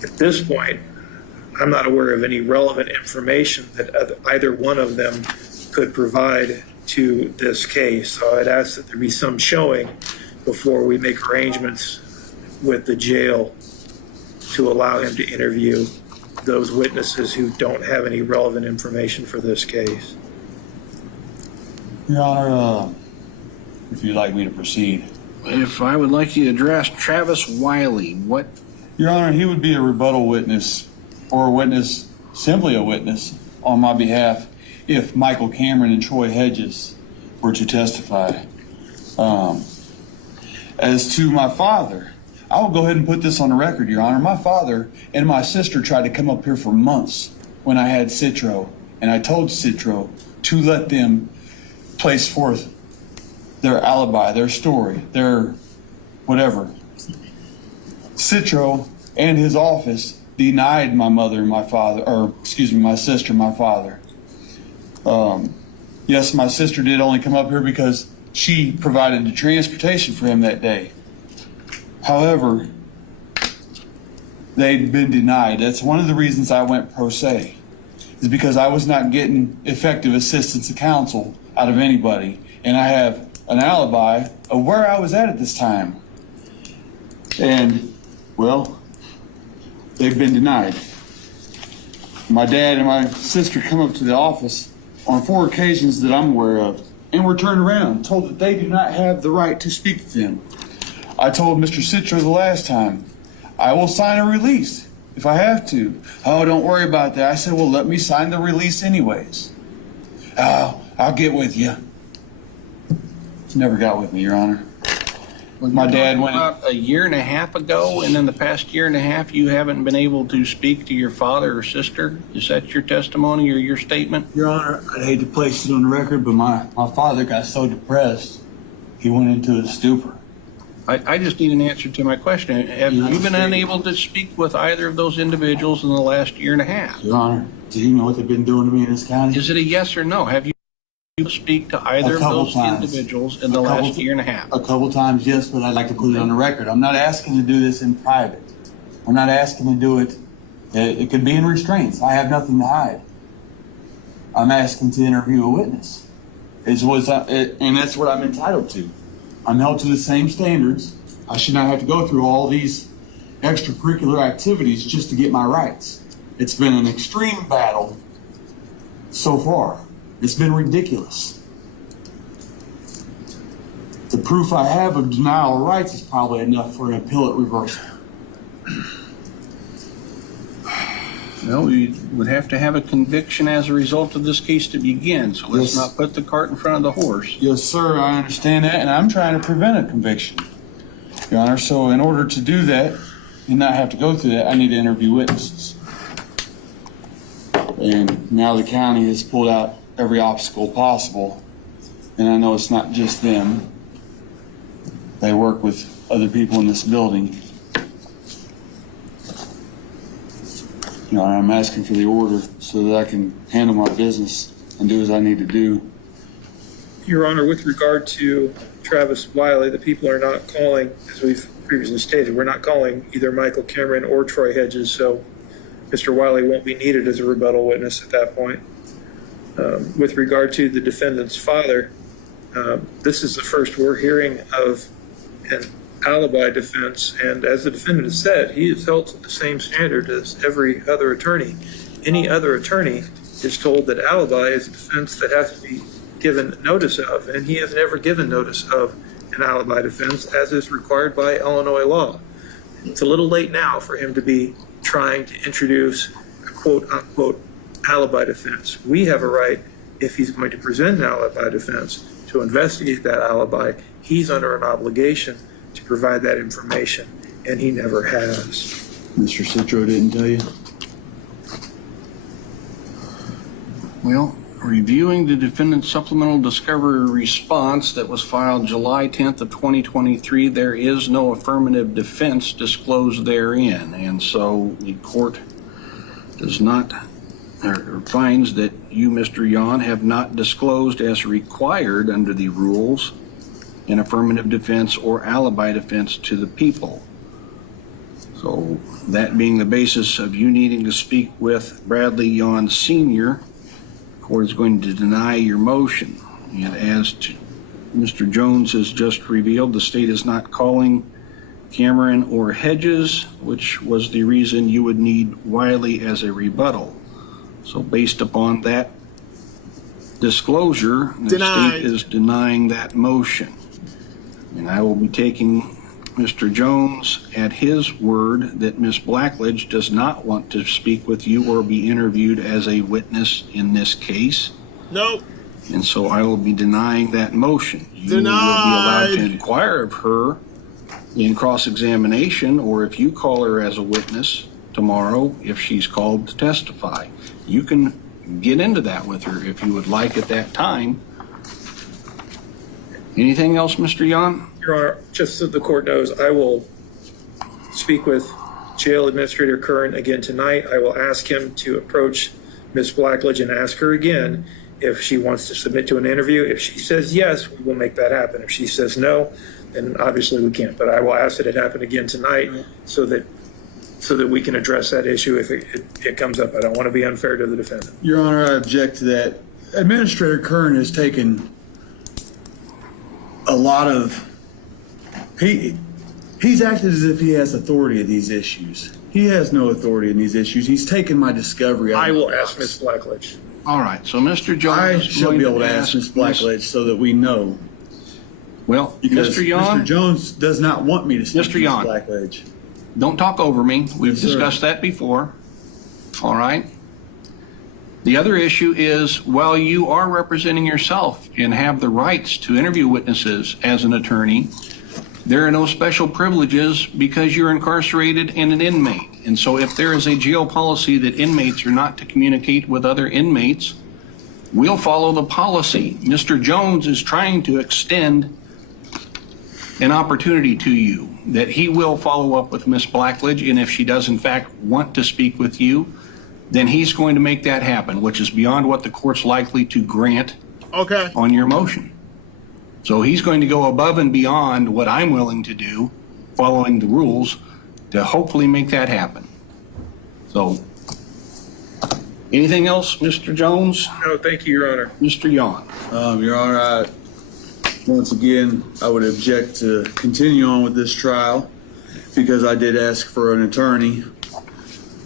at this point, I'm not aware of any relevant information that either one of them could provide to this case. So I'd ask that there be some showing before we make arrangements with the jail to allow him to interview those witnesses who don't have any relevant information for this case. Your Honor, if you'd like me to proceed. If I would like you to address Travis Wiley, what? Your Honor, he would be a rebuttal witness or a witness, simply a witness, on my behalf if Michael Cameron and Troy Hedges were to testify. As to my father, I will go ahead and put this on the record, Your Honor. My father and my sister tried to come up here for months when I had Citro, and I told Citro to let them place forth their alibi, their story, their whatever. Citro and his office denied my mother and my father, or excuse me, my sister and my father. Yes, my sister did only come up here because she provided the transportation for him that day. However, they'd been denied. That's one of the reasons I went pro se, is because I was not getting effective assistance of counsel out of anybody, and I have an alibi of where I was at this time. And, well, they've been denied. My dad and my sister come up to the office on 4 occasions that I'm aware of, and were turned around, told that they do not have the right to speak to them. I told Mr. Citro the last time, I will sign a release if I have to. Oh, don't worry about that. I said, well, let me sign the release anyways. Oh, I'll get with you. Never got with me, Your Honor. My dad went about a year and a half ago, and in the past year and a half, you haven't been able to speak to your father or sister. Is that your testimony or your statement? Your Honor, I'd hate to place it on the record, but my father got so depressed, he went into a stupor. I just need an answer to my question. Have you been unable to speak with either of those individuals in the last year and a half? Your Honor, do you know what they've been doing to me in this county? Is it a yes or no? Have you speak to either of those individuals in the last year and a half? A couple times, yes, but I'd like to put it on the record. I'm not asking to do this in private. I'm not asking to do it. It could be in restraints. I have nothing to hide. I'm asking to interview a witness. And that's what I'm entitled to. I'm held to the same standards. I should not have to go through all these extracurricular activities just to get my rights. It's been an extreme battle so far. It's been ridiculous. The proof I have of denial of rights is probably enough for an appellate reversal. No, we would have to have a conviction as a result of this case to begin, so let's not put the cart in front of the horse. Yes, sir, I understand that, and I'm trying to prevent a conviction, Your Honor. So in order to do that and not have to go through that, I need to interview witnesses. And now the county has pulled out every obstacle possible, and I know it's not just them. They work with other people in this building. You know, I'm asking for the order so that I can handle my business and do as I need to do. Your Honor, with regard to Travis Wiley, the people are not calling, as we've previously stated, we're not calling either Michael Cameron or Troy Hedges, so Mr. Wiley won't be needed as a rebuttal witness at that point. With regard to the defendant's father, this is the first we're hearing of an alibi defense, and as the defendant has said, he is held to the same standard as every other attorney. Any other attorney is told that alibi is a defense that has to be given notice of, and he has never given notice of an alibi defense as is required by Illinois law. It's a little late now for him to be trying to introduce a quote-unquote alibi defense. We have a right, if he's going to present an alibi defense, to investigate that alibi. He's under an obligation to provide that information, and he never has. Mr. Citro didn't tell you? Well, reviewing the defendant's supplemental discovery response that was filed July 10th of 2023, there is no affirmative defense disclosed therein. And so the court does not, or finds that you, Mr. Yohn, have not disclosed as required under the rules an affirmative defense or alibi defense to the people. So that being the basis of you needing to speak with Bradley Yohn Sr., the court is going to deny your motion. And as to Mr. Jones has just revealed, the state is not calling Cameron or Hedges, which was the reason you would need Wiley as a rebuttal. So based upon that disclosure, the state is denying that motion. And I will be taking Mr. Jones at his word that Ms. Blackledge does not want to speak with you or be interviewed as a witness in this case. Nope. And so I will be denying that motion. You will be Denied. allowed to inquire of her in cross-examination, or if you call her as a witness tomorrow, if she's called to testify. You can get into that with her if you would like at that time. Anything else, Mr. Yohn? Your Honor, just so the court knows, I will speak with Jail Administrator Curran again tonight. I will ask him to approach Ms. Blackledge and ask her again if she wants to submit to an interview. If she says yes, we will make that happen. If she says no, then obviously we can't. But I will ask that it happen again tonight so that we can address that issue if it comes up. I don't want to be unfair to the defendant. Your Honor, I object to that. Administrator Kern has taken a lot of, he's acted as if he has authority in these issues. He has no authority in these issues. He's taken my discovery. I will ask Ms. Blackledge. All right, so Mr. Jones I is should going be to able to ask Ms. Blackledge so that we know. Well, Because Mr. Yohn, Mr. Jones does not want me to speak Mr. to Ms. Yohn. Blackledge. don't talk over me. We've Yes, sir. discussed that before. All right. The other issue is, while you are representing yourself and have the rights to interview witnesses as an attorney, there are no special privileges because you're incarcerated and an inmate. And so if there is a jail policy that inmates are not to communicate with other inmates, we'll follow the policy. Mr. Jones is trying to extend an opportunity to you that he will follow up with Ms. Blackledge, and if she does in fact want to speak with you, then he's going to make that happen, which is beyond what the court's likely to grant on your motion. So he's going to go above and beyond what I'm willing to do, following the rules, to hopefully make that happen. So, anything else, Mr. Jones? No, thank you, Your Honor. Mr. Yohn? Your Honor, once again, I would object to continue on with this trial because I did ask for an attorney.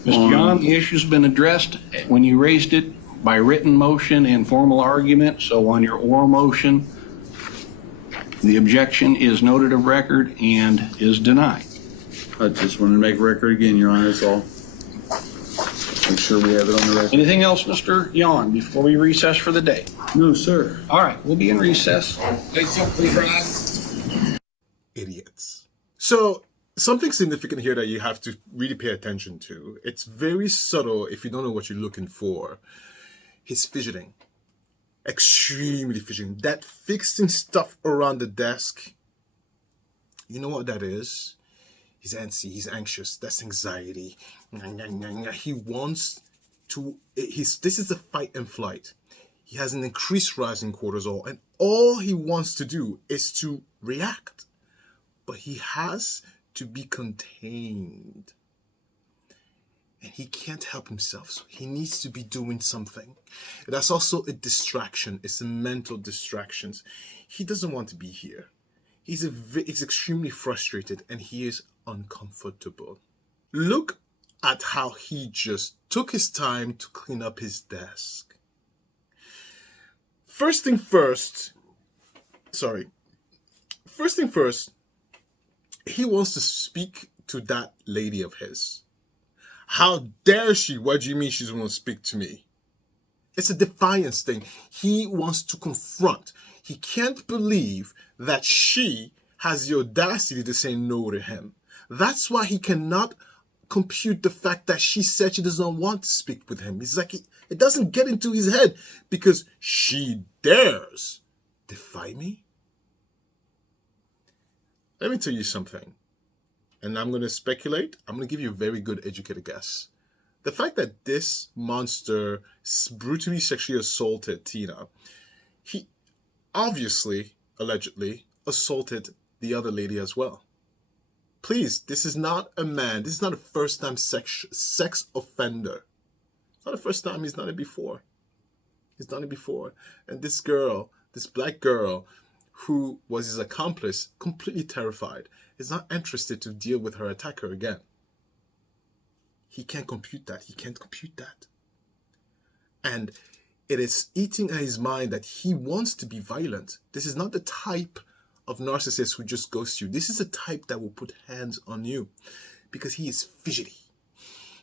Mr. Yohn, the issue's been addressed when you raised it by written motion and formal argument. So on your oral motion, the objection is noted of record and is denied. I just wanted to make record again, Your Honor, that's all. Make sure we have it on the record. Anything else, Mr. Yohn, before we recess for the day? No, sir. All right, we'll be in recess. Idiots. So, something significant here that you have to really pay attention to. It's very subtle if you don't know what you're looking for. He's fidgeting. Extremely fidgeting. That fixing stuff around the desk, you know what that is? He's antsy, he's anxious. That's anxiety. He wants to, this is a fight and flight. He has an increased rise in cortisol, and all he wants to do is to react. But he has to be contained. And he can't help himself, so he needs to be doing something. That's also a distraction. It's a mental distractions. He doesn't want to be here. He's extremely frustrated, and he is uncomfortable. Look at how he just took his time to clean up his desk. First thing first, he wants to speak to that lady of his. How dare she? What do you mean she's going to speak to me? It's a defiance thing. He wants to confront. He can't believe that she has the audacity to say no to him. That's why he cannot compute the fact that she said she doesn't want to speak with him. It's like it doesn't get into his head because she dares defy me. Let me tell you something, and I'm going to speculate. I'm going to give you a very good educated guess. The fact that this monster brutally sexually assaulted Tina, he obviously, allegedly, assaulted the other lady as well. Please, this is not a man. This is not a first-time sex offender. It's not the first time. He's done it before. He's done it before. And this girl, this black girl, who was his accomplice, completely terrified, is not interested to deal with her attacker again. He can't compute that. He can't compute that. And it is eating at his mind that he wants to be violent. This is not the type of narcissist who just ghosts you. This is a type that will put hands on you because he is fidgety.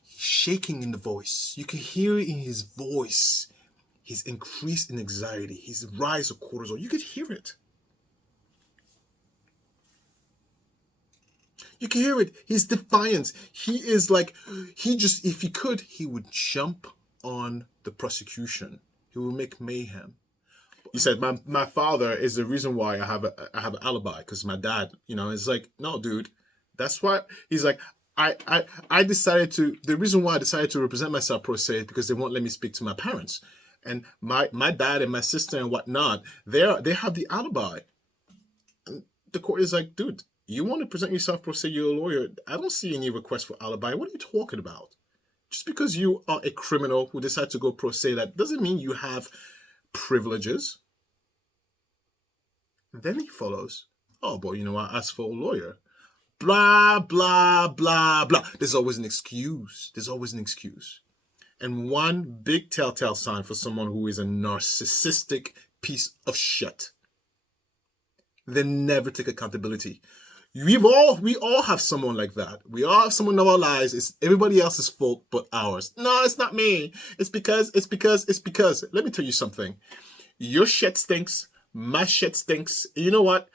He's shaking in the voice. You can hear it in his voice. His increase in anxiety, his rise of cortisol. You could hear it. You can hear it. His defiance. He is like, if he could, he would jump on the prosecution. He will make mayhem. He said, my father is the reason why I have an alibi, because my dad, it's like, no, dude. That's why he's like, I decided to, the reason why I decided to represent myself pro se is because they won't let me speak to my parents. And my dad and my sister and whatnot, they have the alibi. And the court is like, dude, you want to present yourself pro se, you're a lawyer. I don't see any request for alibi. What are you talking about? Just because you are a criminal who decided to go pro se, that doesn't mean you have privileges. And then he follows, oh, but I asked for a lawyer. Blah, blah, blah, blah. There's always an excuse. There's always an excuse. And one big telltale sign for someone who is a narcissistic piece of shit. They never take accountability. We all have someone like that. We all have someone in our lives. It's everybody else's fault but ours. No, it's not me. It's because. Let me tell you something. Your shit stinks. My shit stinks. You know what?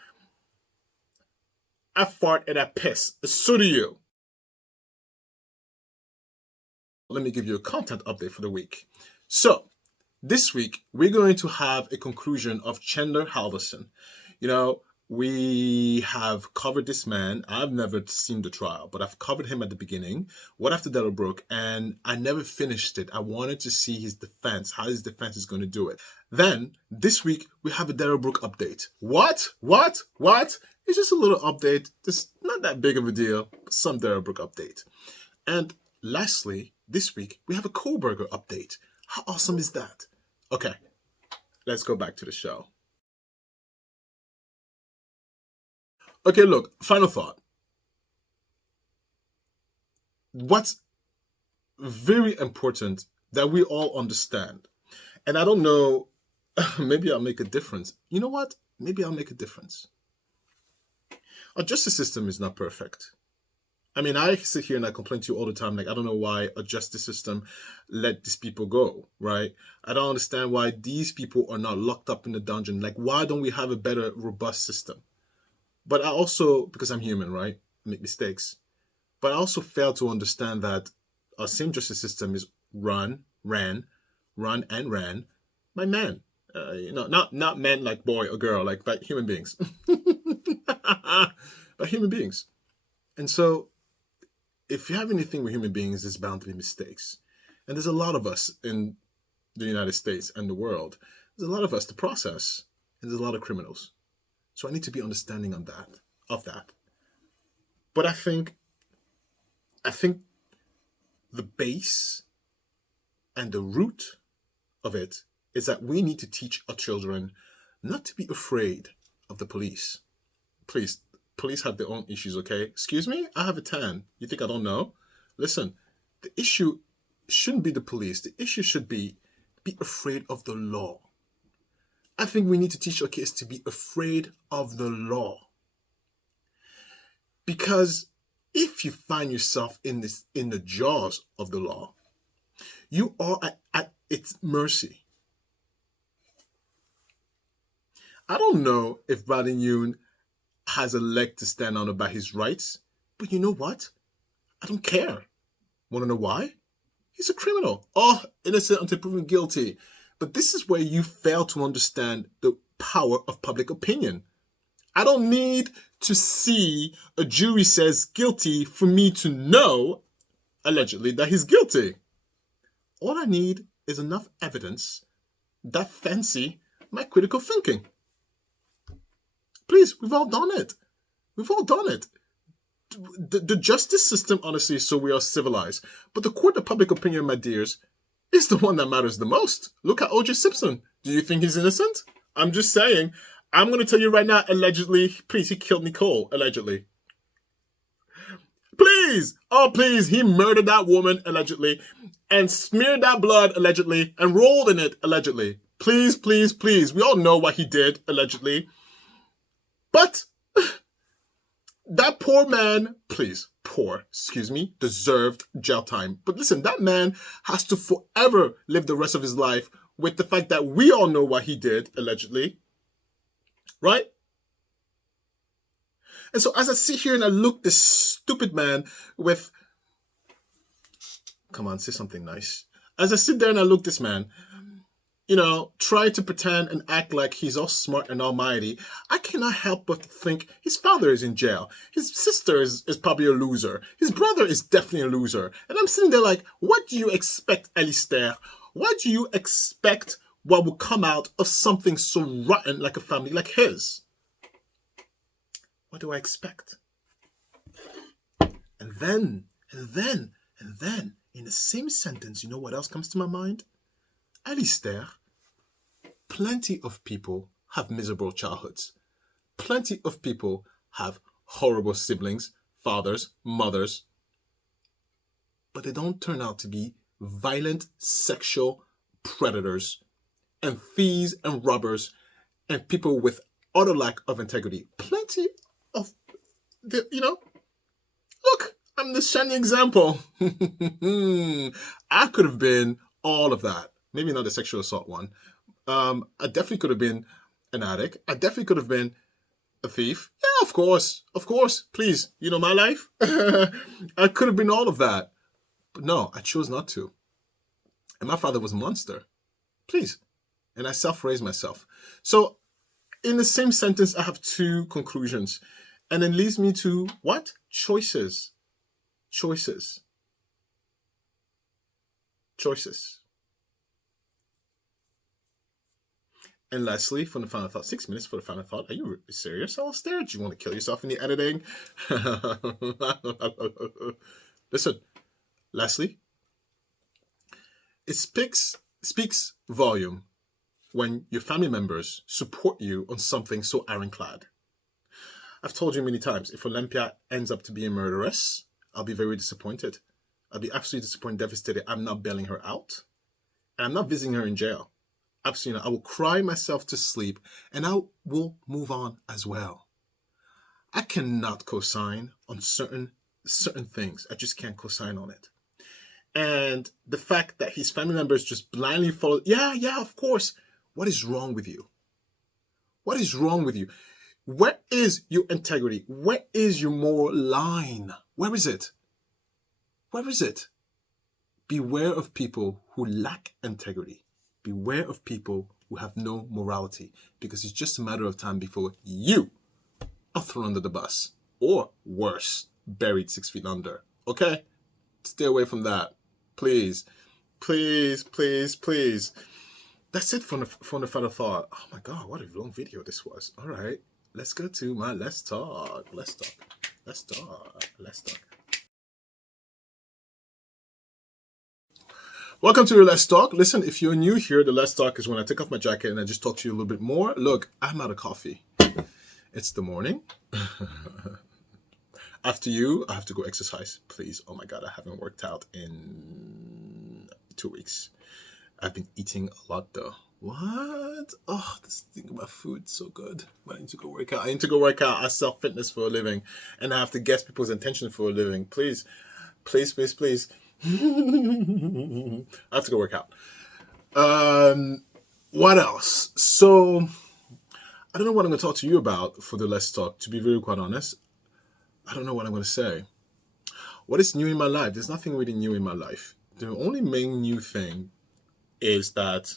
I fart and I piss. So do you. Let me give you a content update for the week. So, this week, we're going to have a conclusion of Chandler Halverson. We have covered this man. I've never seen the trial, but I've covered him at the beginning, what after Delbrook, and I never finished it. I wanted to see his defense, how his defense is going to do it. Then, this week, we have a Delbrook update. What? It's just a little update. It's not that big of a deal, but some Delbrook update. And lastly, this week, we have a Kohlberger update. How awesome is that? Okay, let's go back to the show. Okay, look, final thought. What's very important that we all understand, and I don't know, maybe I'll make a difference. You know what? Maybe I'll make a difference. Our justice system is not perfect. I mean, I sit here and I complain to you all the time, like, I don't know why a justice system let these people go, right? I don't understand why these people are not locked up in the dungeon. Like, why don't we have a better, robust system? But I also, because I'm human, right? I make mistakes. But I also fail to understand that our same justice system is run by men. Not men like boy or girl, like by human beings. By human beings. And so, if you have anything with human beings, there's bound to be mistakes. And there's a lot of us in the United States and the world, there's a lot of us to process, and there's a lot of criminals. So I need to be understanding on that. But I think the base and the root of it is that we need to teach our children not to be afraid of the police. Please, police have their own issues, okay? Excuse me? I have a tan. You think I don't know? Listen, the issue shouldn't be the police. The issue should be afraid of the law. I think we need to teach our kids to be afraid of the law. Because if you find yourself in the jaws of the law, you are at its mercy. I don't know if Brother Yohn has a leg to stand on about his rights, but you know what? I don't care. Want to know why? He's a criminal. Oh, innocent until proven guilty. But this is where you fail to understand the power of public opinion. I don't need to see a jury says guilty for me to know, allegedly, that he's guilty. All I need is enough evidence that fancy my critical thinking. Please, we've all done it. We've all done it. The justice system, honestly, is so we are civilized. But the court of public opinion, my dears, is the one that matters the most. Look at O.J. Simpson. Do you think he's innocent? I'm just saying. I'm going to tell you right now, allegedly, please, he killed Nicole, allegedly. Please, oh please, he murdered that woman, allegedly, and smeared that blood, allegedly, and rolled in it, allegedly. Please, please, please. We all know what he did, allegedly. But that poor man, deserved jail time. But listen, that man has to forever live the rest of his life with the fact that we all know what he did, allegedly. Right? And so as I sit here and I look this stupid man with... Come on, say something nice. As I sit there and I look this man, try to pretend and act like he's all smart and almighty, I cannot help but think his father is in jail. His sister is probably a loser. His brother is definitely a loser. And I'm sitting there like, what do you expect, Alistair? What do you expect what will come out of something so rotten like a family like his? What do I expect? And then, in the same sentence, you know what else comes to my mind? Alistair, plenty of people have miserable childhoods. Plenty of people have horrible siblings, fathers, mothers. But they don't turn out to be violent sexual predators and thieves and robbers and people with utter lack of integrity. Plenty of, look, I'm the shining example. I could have been all of that. Maybe not the sexual assault one. I definitely could have been an addict. I definitely could have been a thief. Yeah, of course. Please, my life. I could have been all of that. But no, I chose not to. And my father was a monster. Please. And I self-raised myself. So in the same sentence, I have two conclusions. And it leads me to what? Choices. And lastly, from the final thought, 6 minutes for the final thought. Are you serious, Alistair? Do you want to kill yourself in the editing? Listen, lastly, it speaks volume when your family members support you on something so ironclad. I've told you many times, if Olympia ends up to be a murderess, I'll be very disappointed. I'll be absolutely disappointed, devastated. I'm not bailing her out. And I'm not visiting her in jail. Absolutely not. I will cry myself to sleep and I will move on as well. I cannot co-sign on certain things. I just can't co-sign on it. And the fact that his family members just blindly follow, yeah, of course. What is wrong with you? What is wrong with you? Where is your integrity? Where is your moral line? Where is it? Where is it? Beware of people who lack integrity. Beware of people who have no morality, because it's just a matter of time before you are thrown under the bus, or worse, buried 6 feet under. Okay? Stay away from that, please. Please, please, please. That's it from the final thought. Oh my God, what a long video this was. All right, let's go to my Let's Talk. Let's talk. Let's talk. Let's talk. Welcome to your Let's Talk. Listen, if you're new here, the Let's Talk is when I take off my jacket and I just talk to you a little bit more. Look, I'm out of coffee. It's the morning. After you, I have to go exercise, please. Oh my God, I haven't worked out in 2 weeks. I've been eating a lot though. What? Oh, this thing about food, so good. But I need to go work out. I need to go work out. I sell fitness for a living and I have to guess people's intention for a living. Please, please, please, please. I have to go work out. What else? So, I don't know what I'm going to talk to you about for the Let's Talk, to be very quite honest. I don't know what I'm going to say. What is new in my life? There's nothing really new in my life. The only main new thing is that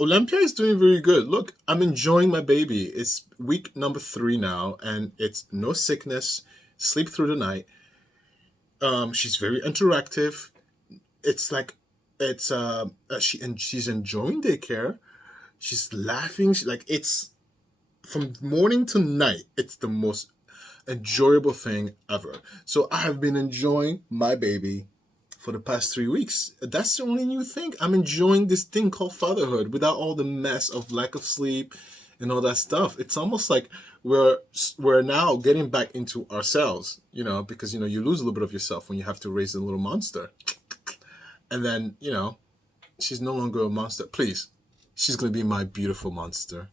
Olympia is doing very good. Look, I'm enjoying my baby. It's week number 3 now, and it's no sickness, sleep through the night. She's very interactive. It's like, she's enjoying daycare. She's laughing. It's from morning to night. It's the most enjoyable thing ever. So I have been enjoying my baby for the past 3 weeks. That's the only new thing. I'm enjoying this thing called fatherhood without all the mess of lack of sleep and all that stuff. It's almost like we're now getting back into ourselves, because, you lose a little bit of yourself when you have to raise a little monster. And then, she's no longer a monster. Please, she's going to be my beautiful monster.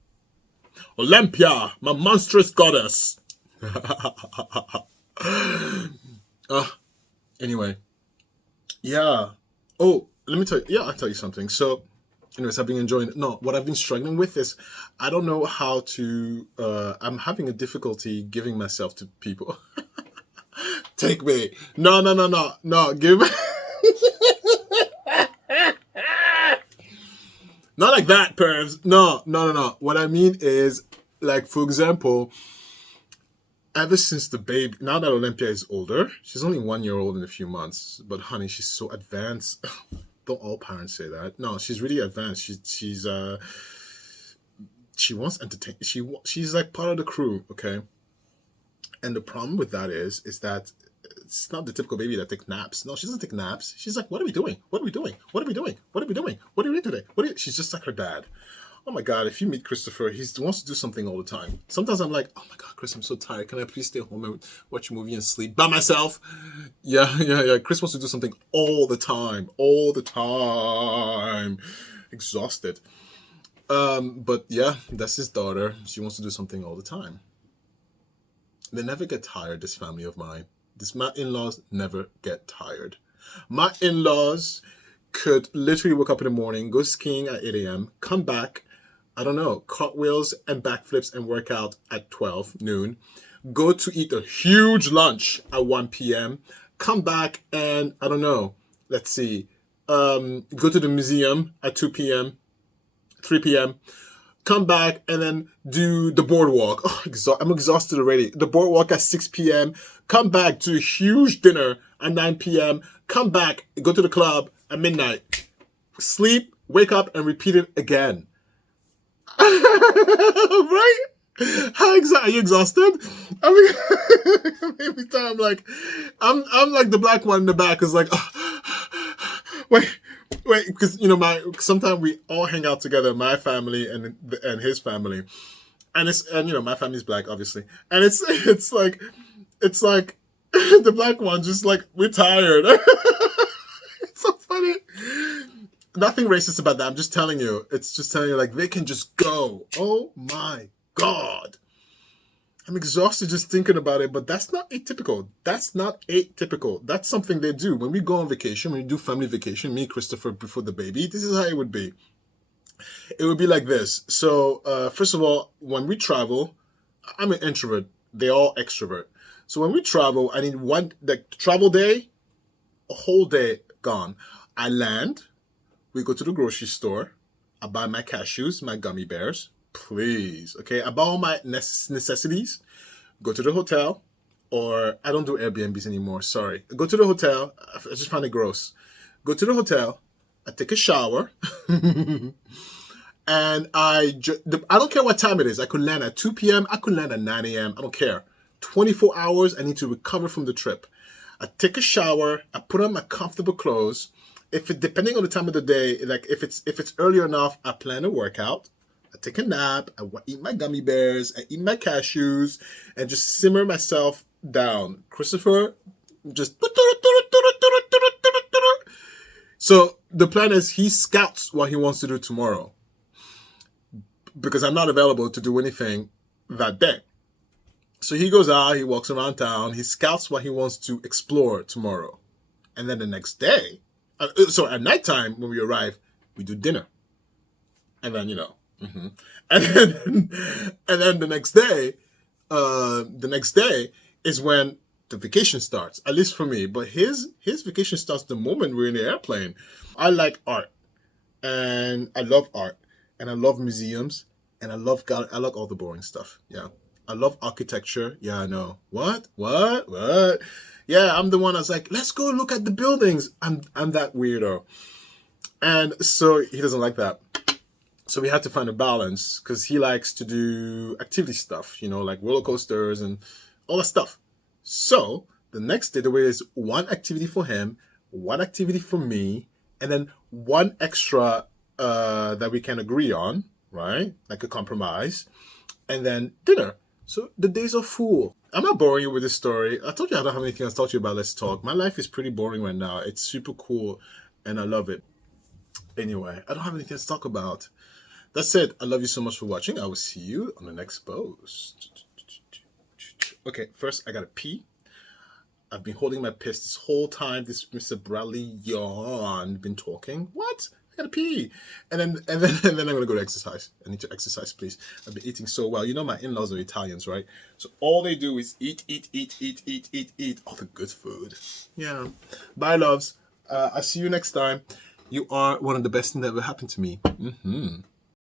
Olympia, my monstrous goddess. Anyway. Yeah. Oh, let me tell you. Yeah, I'll tell you something. So, anyways, I've been enjoying it. No, what I've been struggling with is I don't know how to, I'm having a difficulty giving myself to people. Take me. No, give me. Not like that, pervs. No. What I mean is, like, for example, ever since the baby, now that Olympia is older, she's only 1 year old in a few months, but honey, she's so advanced. Don't all parents say that? No, she's really advanced. She wants entertainment. She's like part of the crew, okay? And the problem with that is that it's not the typical baby that takes naps. No, she doesn't take naps. She's like, what are we doing? What are we doing? What are we doing? What are we doing? What are we doing today? She's just like her dad. Oh my God, if you meet Christopher, he wants to do something all the time. Sometimes I'm like, oh my God, Chris, I'm so tired. Can I please stay home and watch a movie and sleep by myself? Yeah. Chris wants to do something all the time. Exhausted. But yeah, that's his daughter. She wants to do something all the time. They never get tired, this family of mine. My in-laws never get tired. My in-laws could literally wake up in the morning, go skiing at 8 a.m., come back, I don't know, cartwheels and backflips and work out at 12 noon, go to eat a huge lunch at 1 p.m., come back and, I don't know, let's see, go to the museum at 2 p.m., 3 p.m., come back and then do the boardwalk. Oh, I'm exhausted already. The boardwalk at 6 p.m., come back to a huge dinner at 9 p.m., come back, go to the club at midnight, sleep, wake up, and repeat it again. Right? Are you exhausted? I mean, every time, like, I'm like the black one in the back is like, oh, wait, because sometimes we all hang out together, my family and his family, and my family's black, obviously, and it's like the black one just like, we're tired. It's so funny. Nothing racist about that. I'm just telling you. It's just telling you, like, they can just go. Oh my God. I'm exhausted just thinking about it, but that's not atypical. That's something they do. When we go on vacation, when we do family vacation, me, Christopher, before the baby, this is how it would be. It would be like this. So, first of all, when we travel, I'm an introvert. They all extrovert. So when we travel, I need travel day, a whole day gone. I land, we go to the grocery store, I buy my cashews, my gummy bears, please, okay? I buy all my necessities, go to the hotel, or I don't do Airbnbs anymore. Sorry. I go to the hotel. I just find it gross. Go to the hotel. I take a shower. And I don't care what time it is. I could land at 2 p.m. I could land at 9 a.m. I don't care. 24 hours. I need to recover from the trip. I take a shower. I put on my comfortable clothes. Depending on the time of the day, like if it's early enough, I plan a workout. I take a nap. I eat my gummy bears. I eat my cashews, and just simmer myself down. Christopher, just. So the plan is he scouts what he wants to do tomorrow, because I'm not available to do anything that day. So he goes out, he walks around town, he scouts what he wants to explore tomorrow. And then the next day, so at nighttime when we arrive, we do dinner. And then, and then the next day is when the vacation starts, at least for me. But his vacation starts the moment we're in the airplane. I like art, and I love art, and I love museums, and I like all the boring stuff. Yeah. I love architecture. Yeah, I know. What? Yeah, I'm the one that's like, let's go look at the buildings. I'm that weirdo. And so he doesn't like that. So we had to find a balance, because he likes to do activity stuff, like roller coasters and all that stuff. So the next day, the way is one activity for him, one activity for me, and then one extra that we can agree on, right? Like a compromise, and then dinner. So the days are full. I'm not boring you with this story. I told you I don't have anything else to talk to you about. Let's talk. My life is pretty boring right now. It's super cool, and I love it. Anyway, I don't have anything else to talk about. That's it. I love you so much for watching. I will see you on the next post. Okay, first I gotta pee. I've been holding my piss this whole time. This Mr. Bradley Yohn been talking. What? I gotta pee. And then I'm gonna go to exercise. I need to exercise, please. I've been eating so well. My in-laws are Italians, right? So all they do is eat all the good food. Yeah. Bye, loves. I'll see you next time. You are one of the best things that ever happened to me.